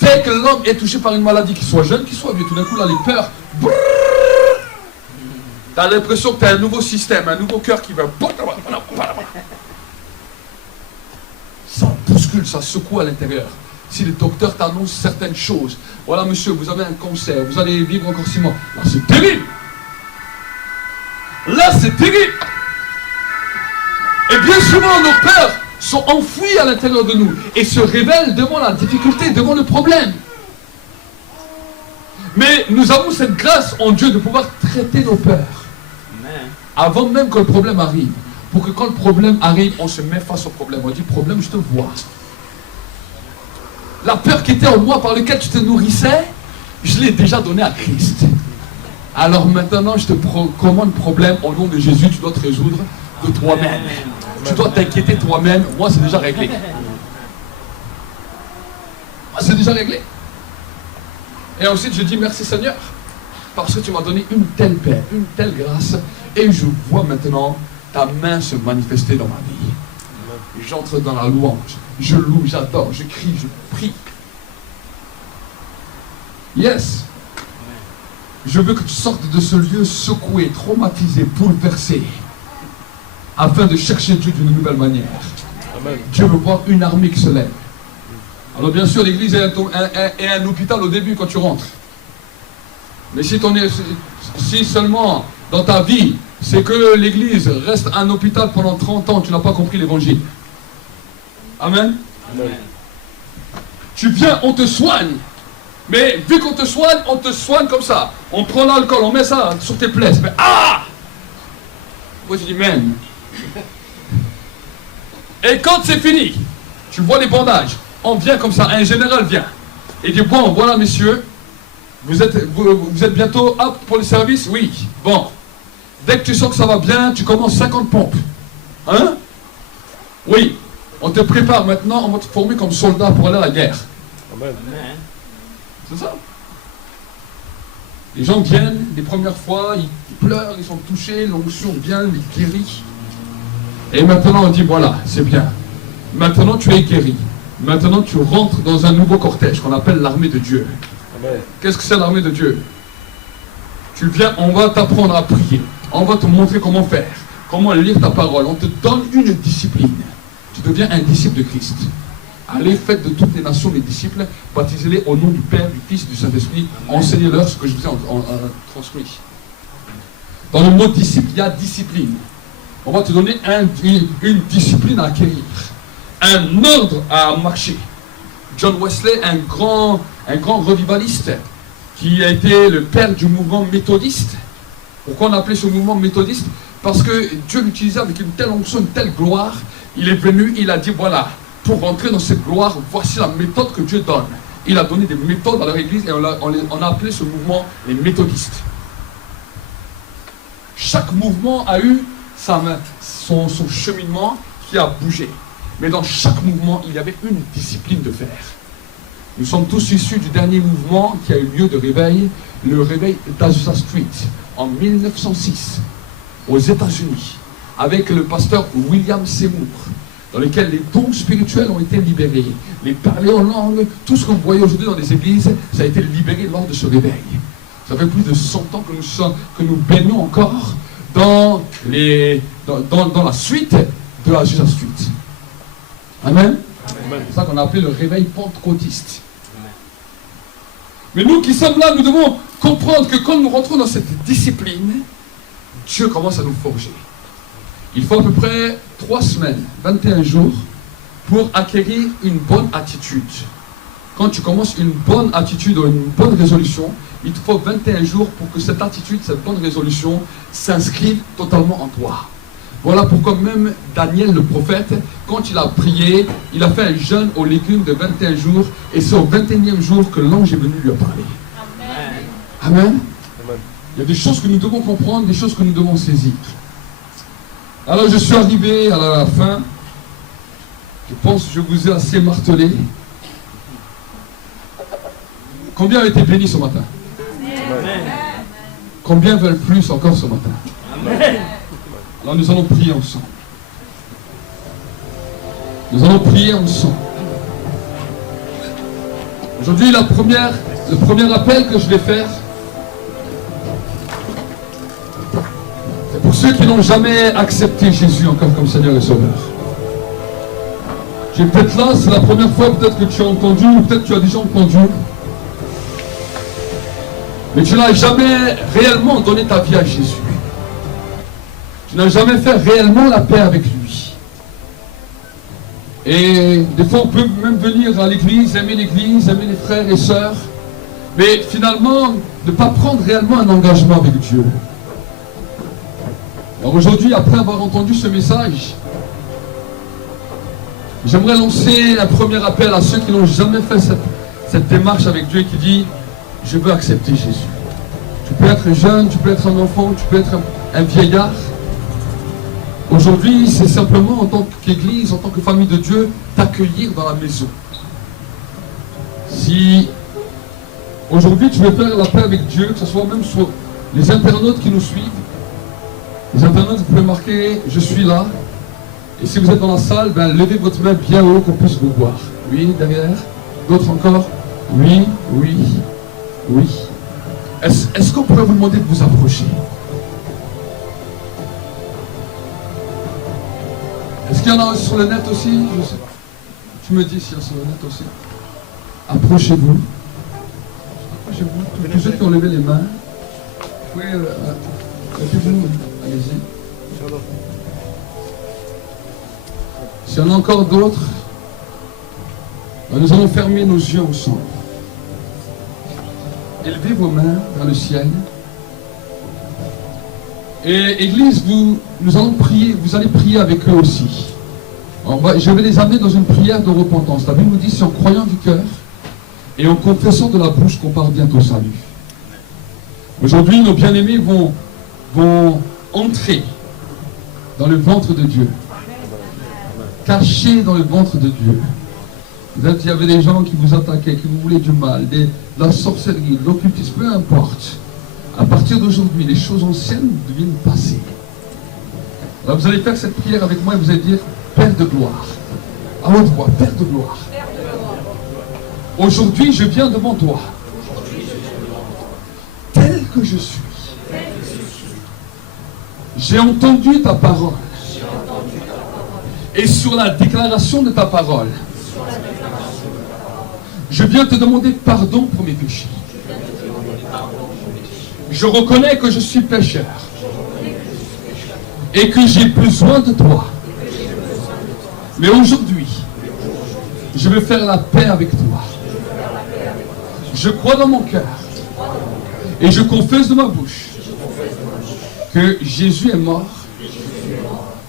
dès que l'homme est touché par une maladie, qu'il soit jeune, qu'il soit vieux, tout d'un coup, là, les peurs, tu as l'impression que tu as un nouveau système, un nouveau cœur qui va... Ça bouscule, ça secoue à l'intérieur. Si le docteur t'annonce certaines choses, voilà monsieur, vous avez un cancer, vous allez vivre encore 6 mois. Là, c'est terrible. Là, c'est terrible. Et bien souvent, nos peurs sont enfouies à l'intérieur de nous et se révèlent devant la difficulté, devant le problème. Mais nous avons cette grâce en Dieu de pouvoir traiter nos peurs. Avant même que le problème arrive. Pour que quand le problème arrive, on se met face au problème. On dit, problème, je te vois. La peur qui était en moi, par laquelle tu te nourrissais, je l'ai déjà donnée à Christ. Alors maintenant, je te commande problème au nom de Jésus, tu dois te résoudre de toi-même. Tu dois t'inquiéter toi-même. Moi, c'est déjà réglé. Moi, c'est déjà réglé. Et ensuite, je dis merci Seigneur, parce que tu m'as donné une telle paix, une telle grâce, et je vois maintenant ta main se manifester dans ma vie. J'entre dans la louange, je loue, j'adore, je crie, je prie. Yes. Je veux que tu sortes de ce lieu secoué, traumatisé, bouleversé, afin de chercher Dieu d'une nouvelle manière. Amen. Dieu veut voir une armée qui se lève. Alors bien sûr, l'église est un hôpital au début quand tu rentres. Mais si seulement dans ta vie, c'est que l'église reste un hôpital pendant 30 ans, tu n'as pas compris l'évangile. Amen. Amen. Tu viens, on te soigne. Mais vu qu'on te soigne comme ça. On prend l'alcool, on met ça sur tes plaies. Mais moi je dis même. Et quand c'est fini, tu vois les bandages. On vient comme ça, un général vient. Et dit, bon, voilà messieurs, vous êtes bientôt aptes pour le service? Oui. Bon. Dès que tu sens que ça va bien, tu commences 50 pompes. Hein? Oui. On te prépare maintenant, on va te former comme soldat pour aller à la guerre. Amen. C'est ça. Les gens viennent, les premières fois, ils pleurent, ils sont touchés, l'onction vient, les guérit. Et maintenant on dit voilà, c'est bien. Maintenant tu es guéri. Maintenant tu rentres dans un nouveau cortège qu'on appelle l'armée de Dieu. Qu'est-ce que c'est l'armée de Dieu? Tu viens, on va t'apprendre à prier. On va te montrer comment faire, comment lire ta parole. On te donne une discipline. Tu deviens un disciple de Christ. Allez, faites de toutes les nations mes disciples, baptisez-les au nom du Père, du Fils, du Saint-Esprit, enseignez-leur ce que je vous ai transmis. Dans le mot disciple, il y a discipline. On va te donner une discipline à acquérir, un ordre à marcher. John Wesley, un grand revivaliste, qui a été le père du mouvement méthodiste. Pourquoi on a appelé ce mouvement méthodiste? Parce que Dieu l'utilisait avec une telle onction, une telle gloire. Il est venu, il a dit voilà, pour rentrer dans cette gloire, voici la méthode que Dieu donne. Il a donné des méthodes à leur église et on a appelé ce mouvement les méthodistes. Chaque mouvement a eu son cheminement qui a bougé. Mais dans chaque mouvement, il y avait une discipline de fer. Nous sommes tous issus du dernier mouvement qui a eu lieu de réveil, le réveil d'Azusa Street, en 1906, aux États-Unis, avec le pasteur William Seymour, dans lequel les dons spirituels ont été libérés. Les parler en langue, tout ce que vous voyez aujourd'hui dans les églises, ça a été libéré lors de ce réveil. Ça fait plus de 100 ans que nous baignons encore dans la suite de Azusa Street. Amen. C'est ça qu'on a appelé le réveil pentecôtiste. Mais nous qui sommes là, nous devons comprendre que quand nous rentrons dans cette discipline, Dieu commence à nous forger. Il faut à peu près 3 semaines, 21 jours, pour acquérir une bonne attitude. Quand tu commences une bonne attitude ou une bonne résolution, il te faut 21 jours pour que cette attitude, cette bonne résolution s'inscrive totalement en toi. Voilà pourquoi même Daniel le prophète, quand il a prié, il a fait un jeûne aux légumes de 21 jours et c'est au 21e jour que l'ange est venu lui parler. Amen. Amen. Il y a des choses que nous devons comprendre, des choses que nous devons saisir. Alors je suis arrivé à la fin. Je pense que je vous ai assez martelé. Combien ont été bénis ce matin? Amen. Combien veulent plus encore ce matin? Amen. Alors nous allons prier ensemble. Nous allons prier ensemble. Aujourd'hui, le premier appel que je vais faire, c'est pour ceux qui n'ont jamais accepté Jésus encore comme Seigneur et Sauveur. Tu es peut-être là, c'est la première fois peut-être que tu as entendu, ou peut-être que tu as déjà entendu. Mais tu n'as jamais réellement donné ta vie à Jésus. Tu n'as jamais fait réellement la paix avec lui. Et des fois on peut même venir à l'église, aimer les frères et sœurs, mais finalement ne pas prendre réellement un engagement avec Dieu. Alors aujourd'hui, après avoir entendu ce message, j'aimerais lancer un premier appel à ceux qui n'ont jamais fait cette démarche avec Dieu et qui dit je veux accepter Jésus. Tu peux être jeune, tu peux être un enfant, tu peux être un vieillard. Aujourd'hui, c'est simplement en tant qu'Église, en tant que famille de Dieu, t'accueillir dans la maison. Si aujourd'hui tu veux faire la paix avec Dieu, que ce soit même sur les internautes qui nous suivent, les internautes, vous pouvez marquer « Je suis là ». Et si vous êtes dans la salle, levez votre main bien haut qu'on puisse vous voir. Oui, derrière. D'autres encore. Oui, oui, oui. Est-ce qu'on pourrait vous demander de vous approcher? Est-ce qu'il y en a sur le net aussi? Je sais pas. Tu me dis s'il y a sur le net aussi. Approchez-vous. Approchez-vous. Tous ceux qui ont levé les mains. Vous pouvez... allez-y. S'il y en a encore d'autres, nous allons fermer nos yeux ensemble. Élevez vos mains vers le ciel. Et Église, nous allons prier, vous allez prier avec eux aussi. Je vais les amener dans une prière de repentance. La Bible nous dit, c'est en croyant du cœur et en confessant de la bouche qu'on parvient au salut. Aujourd'hui, nos bien-aimés vont entrer dans le ventre de Dieu. Cachés dans le ventre de Dieu. Il y avait des gens qui vous attaquaient, qui vous voulaient du mal, de la sorcellerie, de l'occultisme, peu importe. À partir d'aujourd'hui, les choses anciennes deviennent passées. Alors vous allez faire cette prière avec moi et vous allez dire, Père de gloire, à haute voix, Père de gloire. Aujourd'hui, je viens devant toi, tel que je suis. J'ai entendu ta parole. Et sur la déclaration de ta parole, je viens te demander pardon pour mes péchés. Je reconnais que je suis pécheur et que j'ai besoin de toi. Mais aujourd'hui, je veux faire la paix avec toi. Je crois dans mon cœur et je confesse de ma bouche que Jésus est mort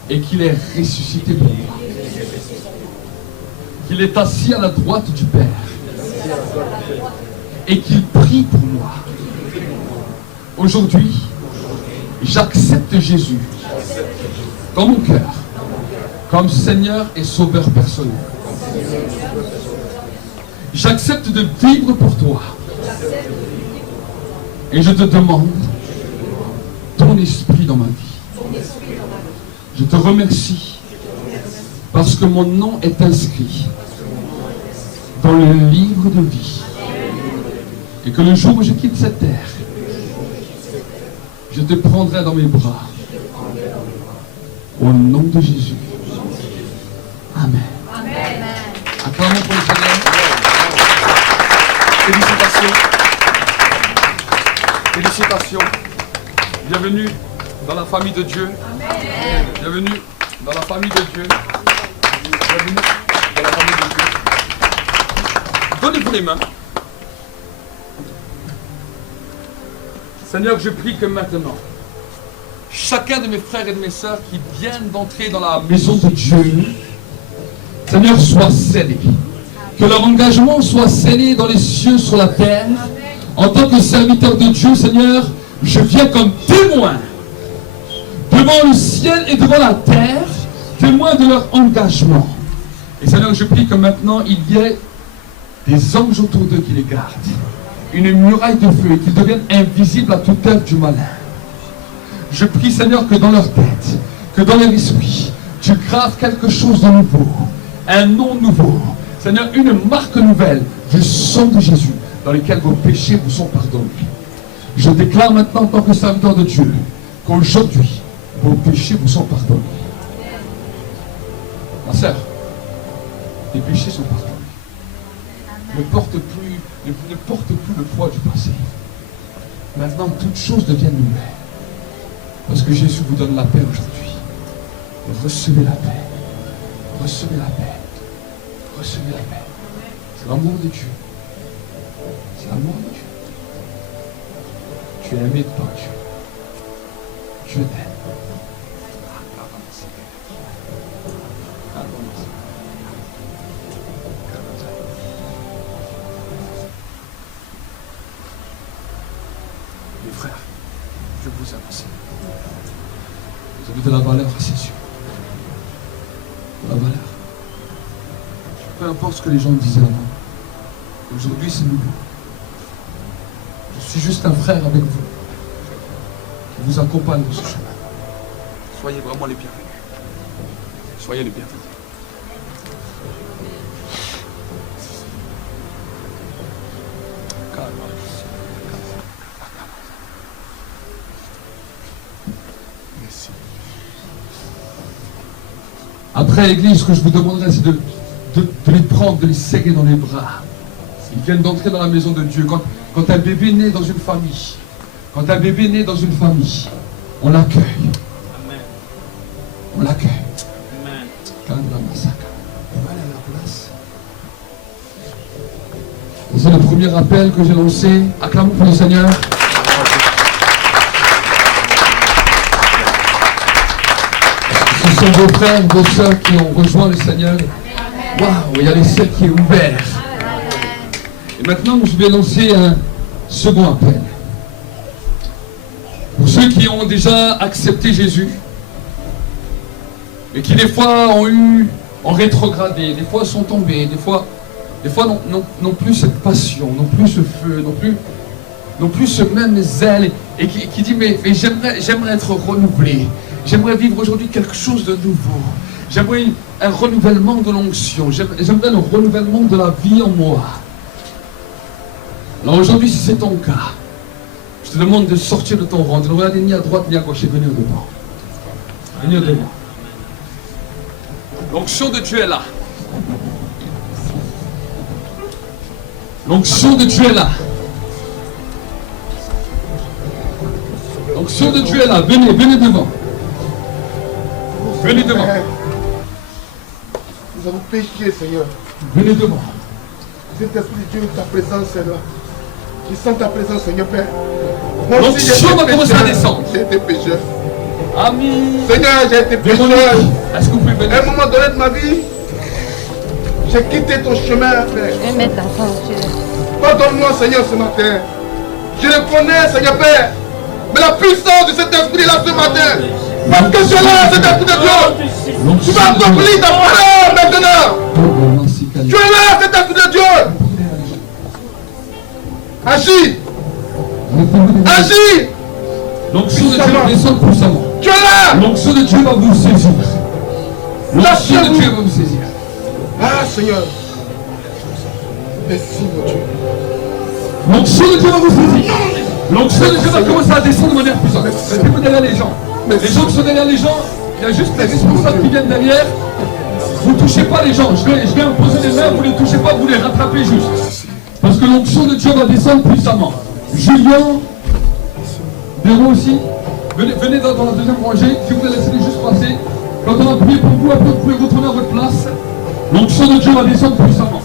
et qu'il est ressuscité pour moi. Qu'il est assis à la droite du Père et qu'il prie pour moi. Aujourd'hui, j'accepte Jésus dans mon cœur comme Seigneur et Sauveur personnel. J'accepte de vivre pour toi. Et je te demande ton esprit dans ma vie. Je te remercie parce que mon nom est inscrit dans le livre de vie. Et que le jour où je quitte cette terre, je te prendrai dans mes bras. Au nom de Jésus. Amen. Acclamons pour le Seigneur. Félicitations. Félicitations. Bienvenue dans la famille de Dieu. Bienvenue dans la famille de Dieu. Bienvenue dans la famille de Dieu. Donnez-vous les mains. Seigneur, je prie que maintenant, chacun de mes frères et de mes sœurs qui viennent d'entrer dans la maison de Dieu, Seigneur, soit scellé. Que leur engagement soit scellé dans les cieux, sur la terre. En tant que serviteur de Dieu, Seigneur, je viens comme témoin devant le ciel et devant la terre, témoin de leur engagement. Et Seigneur, je prie que maintenant, il y ait des anges autour d'eux qui les gardent. Une muraille de feu et qu'ils deviennent invisibles à toute œuvre du malin. Je prie, Seigneur, que dans leur tête, que dans leur esprit, tu graves quelque chose de nouveau, un nom nouveau. Seigneur, une marque nouvelle du sang de Jésus, dans lequel vos péchés vous sont pardonnés. Je déclare maintenant, en tant que serviteur de Dieu, qu'aujourd'hui, vos péchés vous sont pardonnés. Ma sœur, tes péchés sont pardonnés. Ne porte plus le poids du passé. Maintenant, toutes choses deviennent nouvelles. Parce que Jésus vous donne la paix aujourd'hui. Recevez la paix. Recevez la paix. Recevez la paix. C'est l'amour de Dieu. C'est l'amour de Dieu. Tu es aimé par Dieu. Dieu t'aime. Mes frères, je vous annonce. Vous avez de la valeur à ses yeux. De la valeur. Peu importe ce que les gens disaient avant. Aujourd'hui, c'est nouveau. Je suis juste un frère avec vous, qui vous accompagne dans ce chemin. Soyez vraiment les bienvenus. Soyez les bienvenus. Merci. Après l'église, ce que je vous demanderai, c'est de les prendre, de les serrer dans les bras. Ils viennent d'entrer dans la maison de Dieu. Quand un bébé naît dans une famille, on l'accueille. Amen. On l'accueille. Amen. On va aller à la place. C'est le premier appel que j'ai lancé. Acclamons pour le Seigneur. Ce sont vos frères, vos sœurs qui ont rejoint le Seigneur. Waouh, il y a les ciels qui est ouvert. Et maintenant, je vais lancer un second appel. Pour ceux qui ont déjà accepté Jésus, mais qui des fois ont rétrogradé, des fois sont tombés, des fois n'ont plus cette passion, n'ont plus ce feu, n'ont plus n'ont plus ce même zèle et qui dit mais j'aimerais être renouvelé. J'aimerais vivre aujourd'hui quelque chose de nouveau. J'aimerais un renouvellement de l'onction. J'aimerais le renouvellement de la vie en moi. Alors aujourd'hui, si c'est ton cas, je te demande de sortir de ton rang, de ne regarder ni à droite ni à gauche et venir devant. Venir devant. L'onction de Dieu est là. L'onction de Dieu est là. L'onction de Dieu est là. Venez, venez devant. Venez devant. Nous avons péché, Seigneur. Venez devant. Saint-Esprit de Dieu, ta présence est là. Je sens ta présence, Seigneur Père. L'onction va commencer à descendre. J'ai été pécheur. Amen. Seigneur, j'ai été pécheur. Est-ce que vous pouvez venir? À un moment donné de ma vie, j'ai quitté ton chemin, Père. Je vais mettre l'enfant. Pardonne-moi, Seigneur, ce matin. Je le connais, Seigneur Père. Mais la puissance de cet esprit là ce matin. Parce que je l'ai, cet esprit de Dieu. Tu vas accomplir ta parole maintenant. Tu es là, cet esprit de Dieu. Agis. Agis. L'onction de Dieu va descendre puissamment. Tu es là. L'onction de Dieu va vous saisir. L'onction de Dieu va vous saisir. Ah, Seigneur. Merci, mon Dieu. L'onction de Dieu va vous saisir. L'onction de Dieu va commencer à descendre de manière puissante. Restez-vous derrière les gens. Les gens qui sont derrière les gens, il y a juste les responsables qui viennent derrière. Vous ne touchez pas les gens. Je vais imposer les mains, vous ne les touchez pas, vous les rattrapez juste. Parce que l'onction de Dieu va descendre puissamment. Julien, Véro aussi, venez dans la deuxième rangée. Si vous voulez laisser juste passer. Quand on a prié pour vous, après vous pouvez retourner à votre place. L'onction de Dieu va descendre puissamment.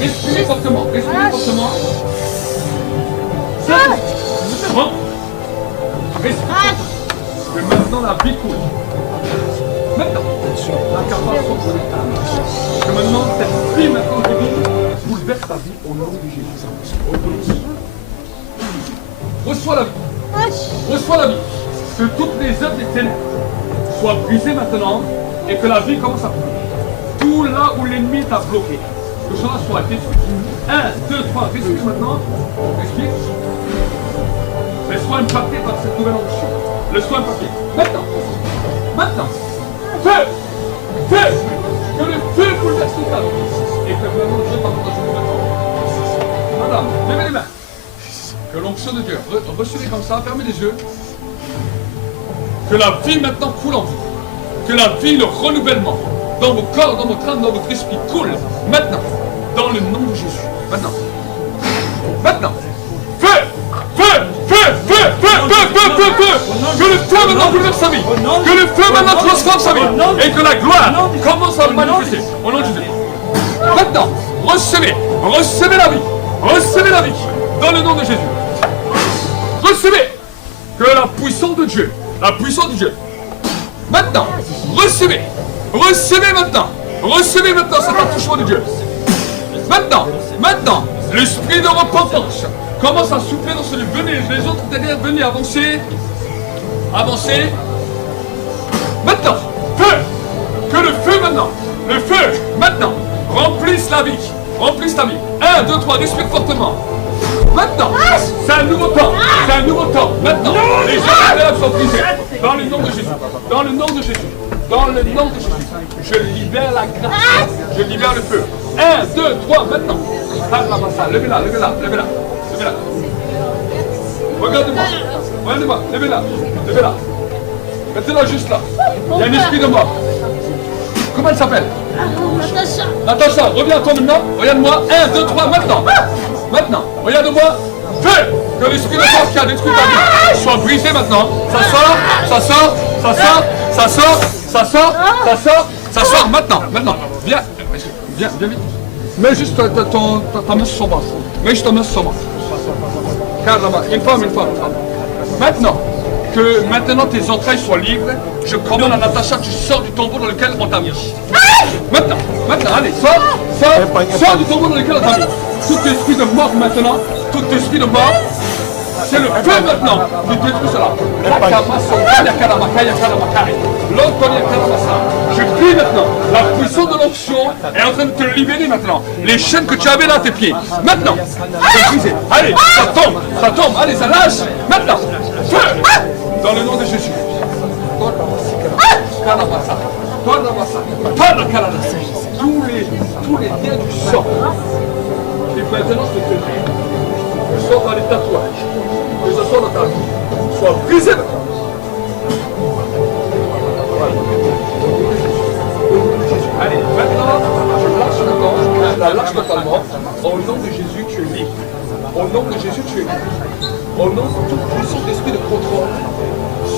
Respirez fortement, respirez fortement. C'est bon. Respirez. Mais maintenant la vie coule. Maintenant, la capacité pour les femmes. Que maintenant, cette vie maintenant de vie bouleverse ta vie au nom de Jésus. Reçois la vie. Reçois la vie. Que toutes les œuvres des ténèbres soient brisées maintenant et que la vie commence à couler. Tout là où l'ennemi t'a bloqué, que cela soit détruit. 1, 2, 3, respire maintenant. Respire. Mais sois impacté par cette nouvelle onction. Le soin impacté. Maintenant. Maintenant. Feu. Feu. Que le feu bouleverse toute ta vie. Et que vraiment Dieu t'apporte ce gouvernement. Madame, levez les mains. Que l'onction de Dieu, recevez comme ça, fermez les yeux. Que la vie maintenant coule en vous. Que la vie, le renouvellement, dans vos corps, dans votre âme, dans votre esprit, coule maintenant. Dans le nom de Jésus. Maintenant. Maintenant. Feu. Feu. Feu. Feu. Feu. Feu. Feu. Feu. Feu. Que le feu maintenant bouleverse sa vie. Que le feu maintenant transforme sa vie. Et que la gloire commence à manifester. Au nom de Jésus. Maintenant. Recevez. Recevez la vie. Recevez la vie. Dans le nom de Jésus. Recevez. Que la puissance de Dieu. La puissance de Dieu. Maintenant. Recevez. Recevez maintenant. Recevez maintenant cet attouchement de Dieu. Maintenant. Maintenant. L'esprit de repentance commence à souffler dans celui. Venez, les autres derrière, venez, avancez. Avancez. Maintenant. Feu. Que le feu maintenant. Le feu maintenant. Remplisse la vie. Remplisse ta vie. 1, 2, 3, respire fortement. Maintenant, c'est un nouveau temps. C'est un nouveau temps. Maintenant, les gens sont brisés. Dans le nom de Jésus. Dans le nom de Jésus. Dans le nom de Jésus. Je libère la grâce. Je libère le feu. 1, 2, 3, maintenant. Levez-la, levez-la, levez-la. Levez-la. Regardez-moi. Regardez-moi. Levez-la. Levez-la. Mettez-la juste là. Il y a un esprit de mort. Comment elle s'appelle? Natacha. Natacha, reviens à toi maintenant. Regarde-moi. 1, 2, 3, maintenant. Maintenant, regarde-moi. Feu. Que l'esprit de mort qui a détruit ta vie soit brisé maintenant. Ça sort, ça sort, ça sort, ça sort, ça sort, ça sort, ça sort. Maintenant, maintenant. Viens, viens, viens vite. Mets juste ta main sur son bras. Mets juste ta main sur son bras. Car là-bas, une femme, une femme, une femme. Maintenant, que maintenant tes entrailles soient libres, je commande à Natacha, tu sors du tombeau dans lequel on t'a mis. Maintenant, maintenant, allez, sors du tombeau dans lequel on t'a mis. Tout esprit de mort maintenant, tout esprit de mort, c'est le feu maintenant qui détruit cela. Je crie maintenant la puissance de l'onction est en train de te libérer maintenant. Les chaînes que tu avais là à tes pieds. Maintenant. C'est brisé. Allez, ça tombe. Allez, ça lâche. Maintenant. Feu. Dans le nom de Jésus. Tous les liens du sang. Et maintenant, je te dis, que ce soit dans les tatouages, que ce soit dans ta vie, soit brisé maintenant. Allez, maintenant, je lâche le corps, je la lâche totalement. Au nom de Jésus, tu es libre. Au nom de Jésus, tu es libre. Au nom de toute puissance d'esprit de contrôle,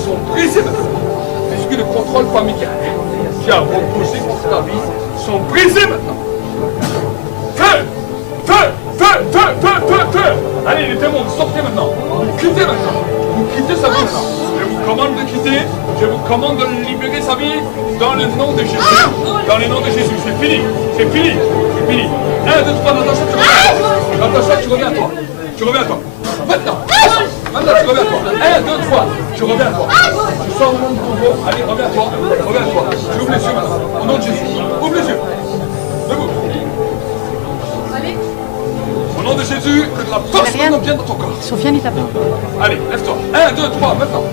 sont brisés maintenant. L'esprit de contrôle familial qui a reposé contre ta vie, sont brisés maintenant. Feu! Allez, les démons, sortez maintenant. Vous quittez maintenant. Vous quittez sa vie maintenant. Je vous commande de quitter. Je vous commande de libérer sa vie dans le nom de Jésus. Dans le nom de Jésus. C'est fini. C'est fini. C'est fini. 1, 2, 3, Natacha, tu reviens à toi. Natacha, tu reviens à toi. Tu reviens à toi. Maintenant. Maintenant, tu reviens à toi. 1, 2, 3. Tu reviens à toi. Tu sors le nom de ton corps. Allez, reviens à toi. Reviens à toi. Tu ouvres les yeux maintenant. Au nom de Jésus. Ouvre les yeux. Debout. Au nom de Jésus, que de la force maintenant vienne dans ton corps. Sofiane, il t'appelle. Allez, lève-toi. 1, 2, 3, maintenant.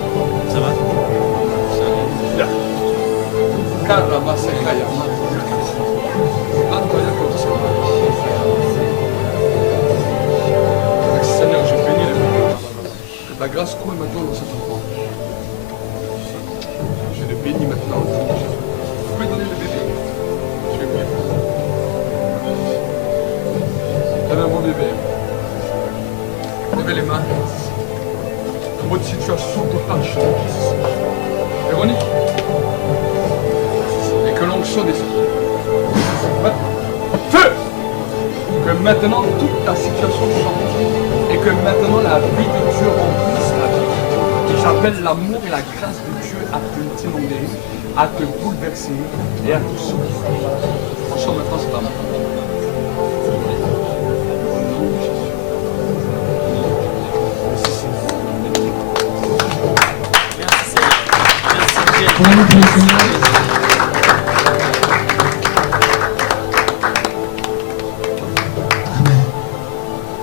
Ça va? Bien. Karabasekaya. Seigneur, je bénis le Père. Que ta grâce coule maintenant dans cet enfant. Je le bénis maintenant. Je peux donner le bébé. Je vais bien. Lève mon bébé. Levez les mains. Votre situation totale change. Véronique. Et que l'onction descende. Maintenant. Feu! Que maintenant toute ta situation change. Et que maintenant la vie de Dieu remplisse la vie. J'appelle l'amour et la grâce de Dieu à te t'inonder, à te bouleverser et à te sauver. Franchement, maintenant c'est l'amour.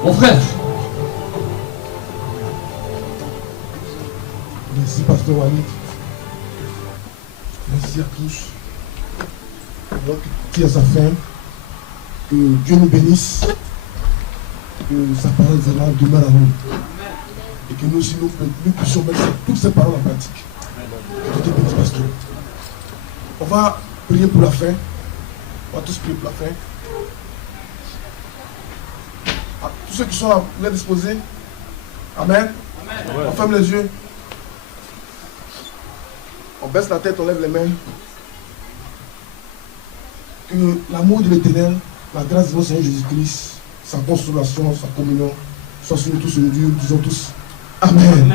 Mon frère. Merci, Pasteur Walid. Merci à tous. Alors que tu as sa fin, que Dieu nous bénisse, que sa parole vraiment demeure à nous. Et que nous aussi, nous puissions mettre toutes ces paroles en pratique. Que Dieu te bénisse, Pasteur. On va prier pour la fin. On va tous prier pour la fin. À tous ceux qui sont là, vous êtes disposés. Amen. On ferme les yeux. On baisse la tête, on lève les mains. Que l'amour de l'Éternel, la grâce de notre Seigneur Jésus-Christ, sa consolation, sa communion, soit sur nous tous aujourd'hui. Nous disons tous Amen.